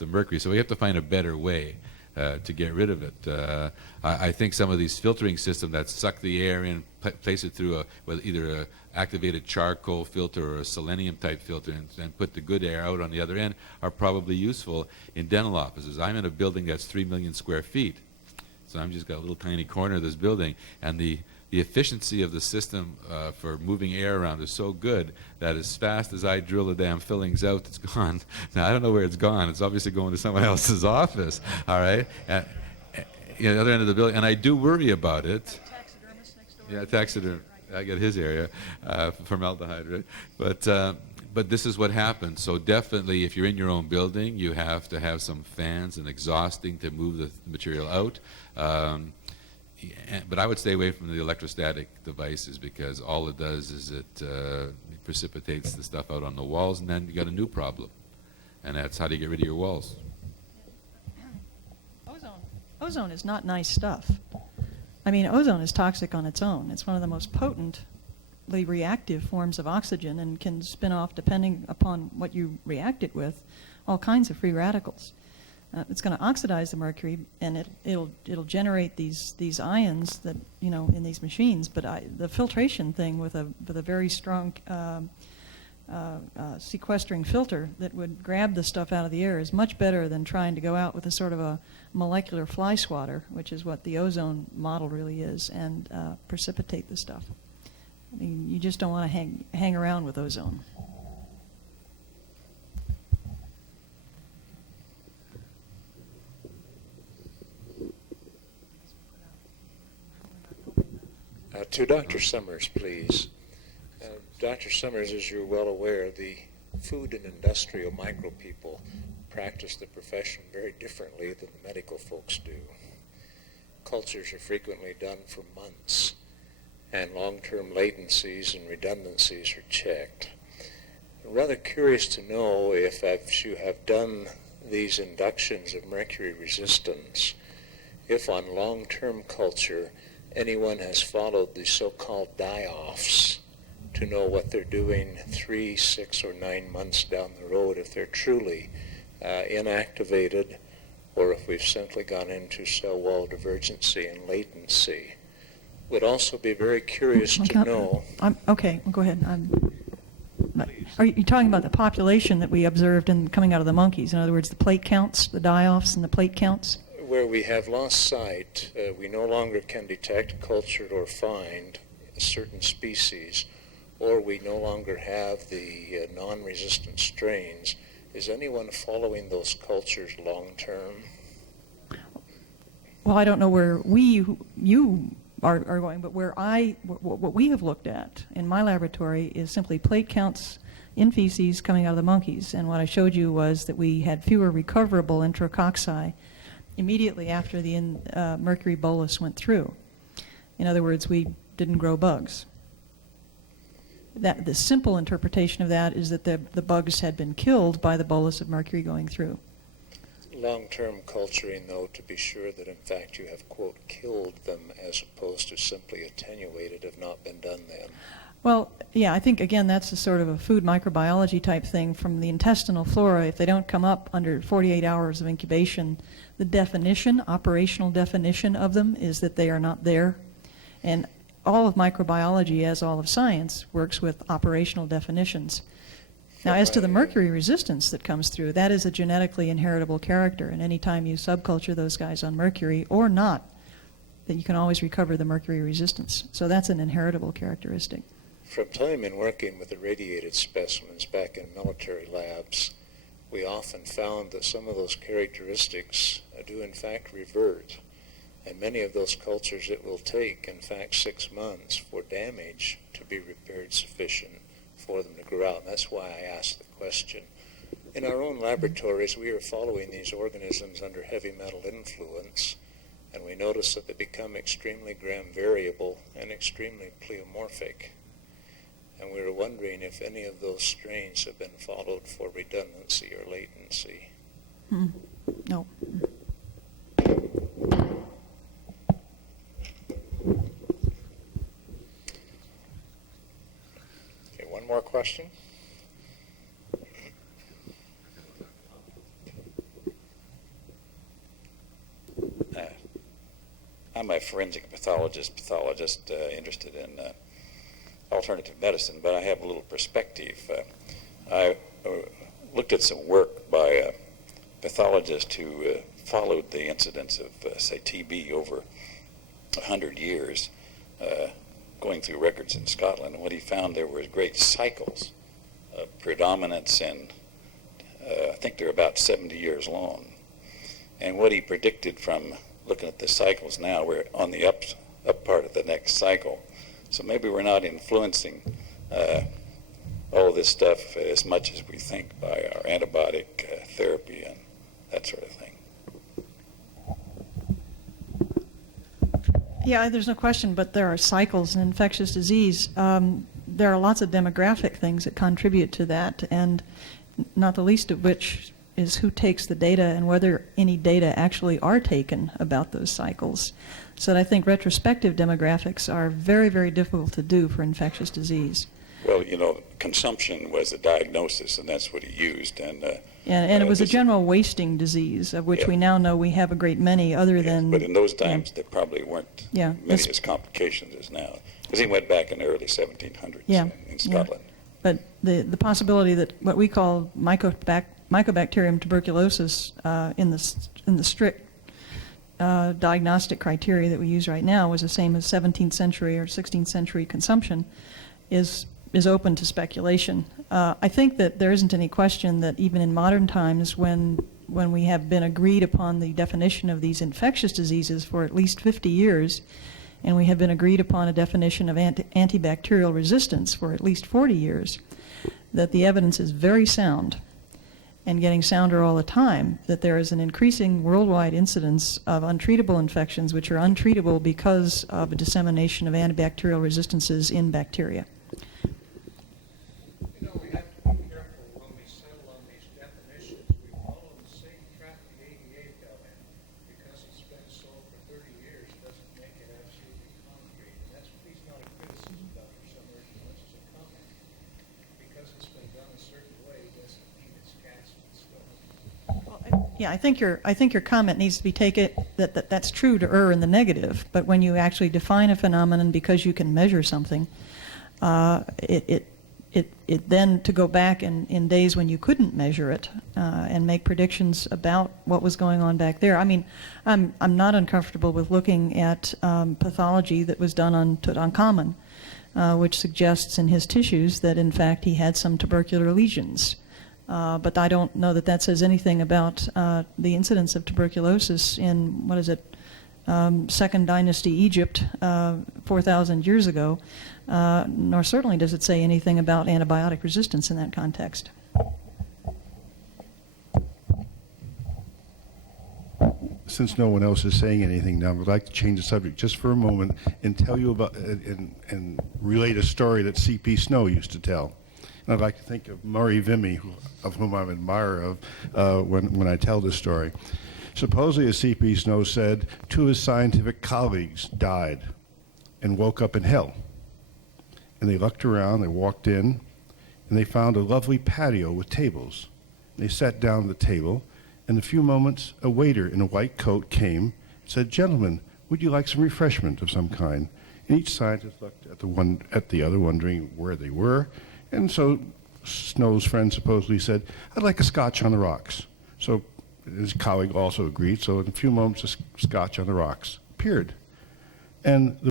mercury. So we have to find a better way to get rid of it. I think some of these filtering systems that suck the air in, place it through either a activated charcoal filter or a selenium type filter and put the good air out on the other end are probably useful in dental offices. I'm in a building that's 3 million square feet, so I'm just got a little tiny corner of this building, and the efficiency of the system for moving air around is so good that as fast as I drill the damn fillings out, it's gone. Now, I don't know where it's gone. It's obviously going to someone else's office, all right? The other end of the building, and I do worry about it. Yeah, taxidermist. I get his area formaldehyde, right? But this is what happens. So definitely, if you're in your own building, you have to have some fans and exhausting to move the material out. But I would stay away from the electrostatic devices because all it does is it precipitates the stuff out on the walls, and then you got a new problem. And that's how do you get rid of your walls? Ozone is not nice stuff. I mean, ozone is toxic on its own. It's one of the most potently reactive forms of oxygen and can spin off, depending upon what you react it with, all kinds of free radicals. It's going to oxidize the mercury, and it'll generate these ions that in these machines. But the filtration thing with a very strong sequestering filter that would grab the stuff out of the air is much better than trying to go out with a sort of a molecular fly swatter, which is what the ozone model really is, and precipitate the stuff. I mean, you just don't want to hang around with ozone. To Dr. Summers, please. Dr. Summers, as you're well aware, the food and industrial micro people practice the profession very differently than the medical folks do. Cultures are frequently done for months, and long-term latencies and redundancies are checked. I'm rather curious to know if, as you have done these inductions of mercury resistance, if on long-term culture anyone has followed the so-called die-offs to know what they're doing 3, 6, or 9 months down the road, if they're truly inactivated, or if we've simply gone into cell wall divergency and latency. Would also be very curious to know... Okay, well, go ahead. Are you talking about the population that we observed coming out of the monkeys? In other words, the plate counts, the die-offs and the plate counts? Where we have lost sight, we no longer can detect, culture, or find a certain species, or we no longer have the non-resistant strains. Is anyone following those cultures long-term? Well, I don't know where you are going, but what we have looked at in my laboratory is simply plate counts in feces coming out of the monkeys. And what I showed you was that we had fewer recoverable enterococci immediately after the mercury bolus went through. In other words, we didn't grow bugs. The simple interpretation of that is that the bugs had been killed by the bolus of mercury going through. Long-term culturing, though, to be sure that in fact you have, quote, killed them as opposed to simply attenuated, have not been done then. Well, yeah, I think, again, that's a sort of a food microbiology type thing from the intestinal flora. If they don't come up under 48 hours of incubation, the definition, operational definition of them is that they are not there. And all of microbiology, as all of science, works with operational definitions. Now, as to the mercury resistance that comes through, that is a genetically inheritable character, and any time you subculture those guys on mercury or not, that you can always recover the mercury resistance. So that's an inheritable characteristic. From time in working with irradiated specimens back in military labs, we often found that some of those characteristics do in fact revert. And many of those cultures, it will take, in fact, 6 months for damage to be repaired sufficient for them to grow out. And that's why I asked the question. In our own laboratories, we are following these organisms under heavy metal influence, and we notice that they become extremely gram variable and extremely pleomorphic. And we were wondering if any of those strains have been followed for redundancy or latency. No. Okay, one more question. I'm a forensic pathologist interested in alternative medicine, but I have a little perspective. I looked at some work by a pathologist who followed the incidence of, say, TB over 100 years, going through records in Scotland. And what he found, there were great cycles of predominance, and I think they're about 70 years long. And what he predicted from looking at the cycles now, we're on the up part of the next cycle. So maybe we're not influencing all of this stuff as much as we think by our antibiotic therapy and that sort of thing. Yeah, there's no question, but there are cycles in infectious disease. There are lots of demographic things that contribute to that, and not the least of which is who takes the data and whether any data actually are taken about those cycles. So I think retrospective demographics are very, very difficult to do for infectious disease. Well, you know, consumption was a diagnosis, and that's what he used. And it was a general wasting disease, of which we now know we have a great many other than... But in those times, there probably weren't many as complications as now. Because he went back in the early 1700s in Scotland. But the possibility that what we call Mycobacterium tuberculosis in the strict diagnostic criteria that we use right now was the same as 17th century or 16th century consumption is open to speculation. I think that there isn't any question that even in modern times when we have been agreed upon the definition of these infectious diseases for at least 50 years, and we have been agreed upon a definition of antibacterial resistance for at least 40 years, that the evidence is very sound and getting sounder all the time, that there is an increasing worldwide incidence of untreatable infections which are untreatable because of a dissemination of antibacterial resistances in bacteria. You know, we have to be careful when we settle on these definitions. We follow the same track the ADA fell in. Because it's been so for 30 years doesn't make it absolutely concrete. And that's please not a criticism, Dr. Summers, as much as a comment. Because it's been done a certain way doesn't mean it's cast in stone. Well, yeah, I think your comment needs to be taken that's true to err in the negative, but when you actually define a phenomenon because you can measure something, it then to go back in days when you couldn't measure it and make predictions about what was going on back there. I mean, I'm not uncomfortable with looking at pathology that was done on Tutankhamun, which suggests in his tissues that in fact he had some tubercular lesions. But I don't know that that says anything about the incidence of tuberculosis in, what is it, Second Dynasty Egypt 4,000 years ago, nor certainly does it say anything about antibiotic resistance in that context. Since no one else is saying anything now, I would like to change the subject just for a moment and tell you about and relate a story that C.P. Snow used to tell. And I'd like to think of Murray Vimy, of whom I'm an admirer of, when I tell this story. Supposedly, as C.P. Snow said, 2 of his scientific colleagues died and woke up in hell. and they looked around, they walked in, and they found a lovely patio with tables. They sat down at the table. In a few moments, a waiter in a white coat came and said, "Gentlemen, would you like some refreshment of some kind?" And each scientist looked at the other, wondering where they were. And so Snow's friend supposedly said, "I'd like a scotch on the rocks." So his colleague also agreed. So in a few moments, a scotch on the rocks appeared. And the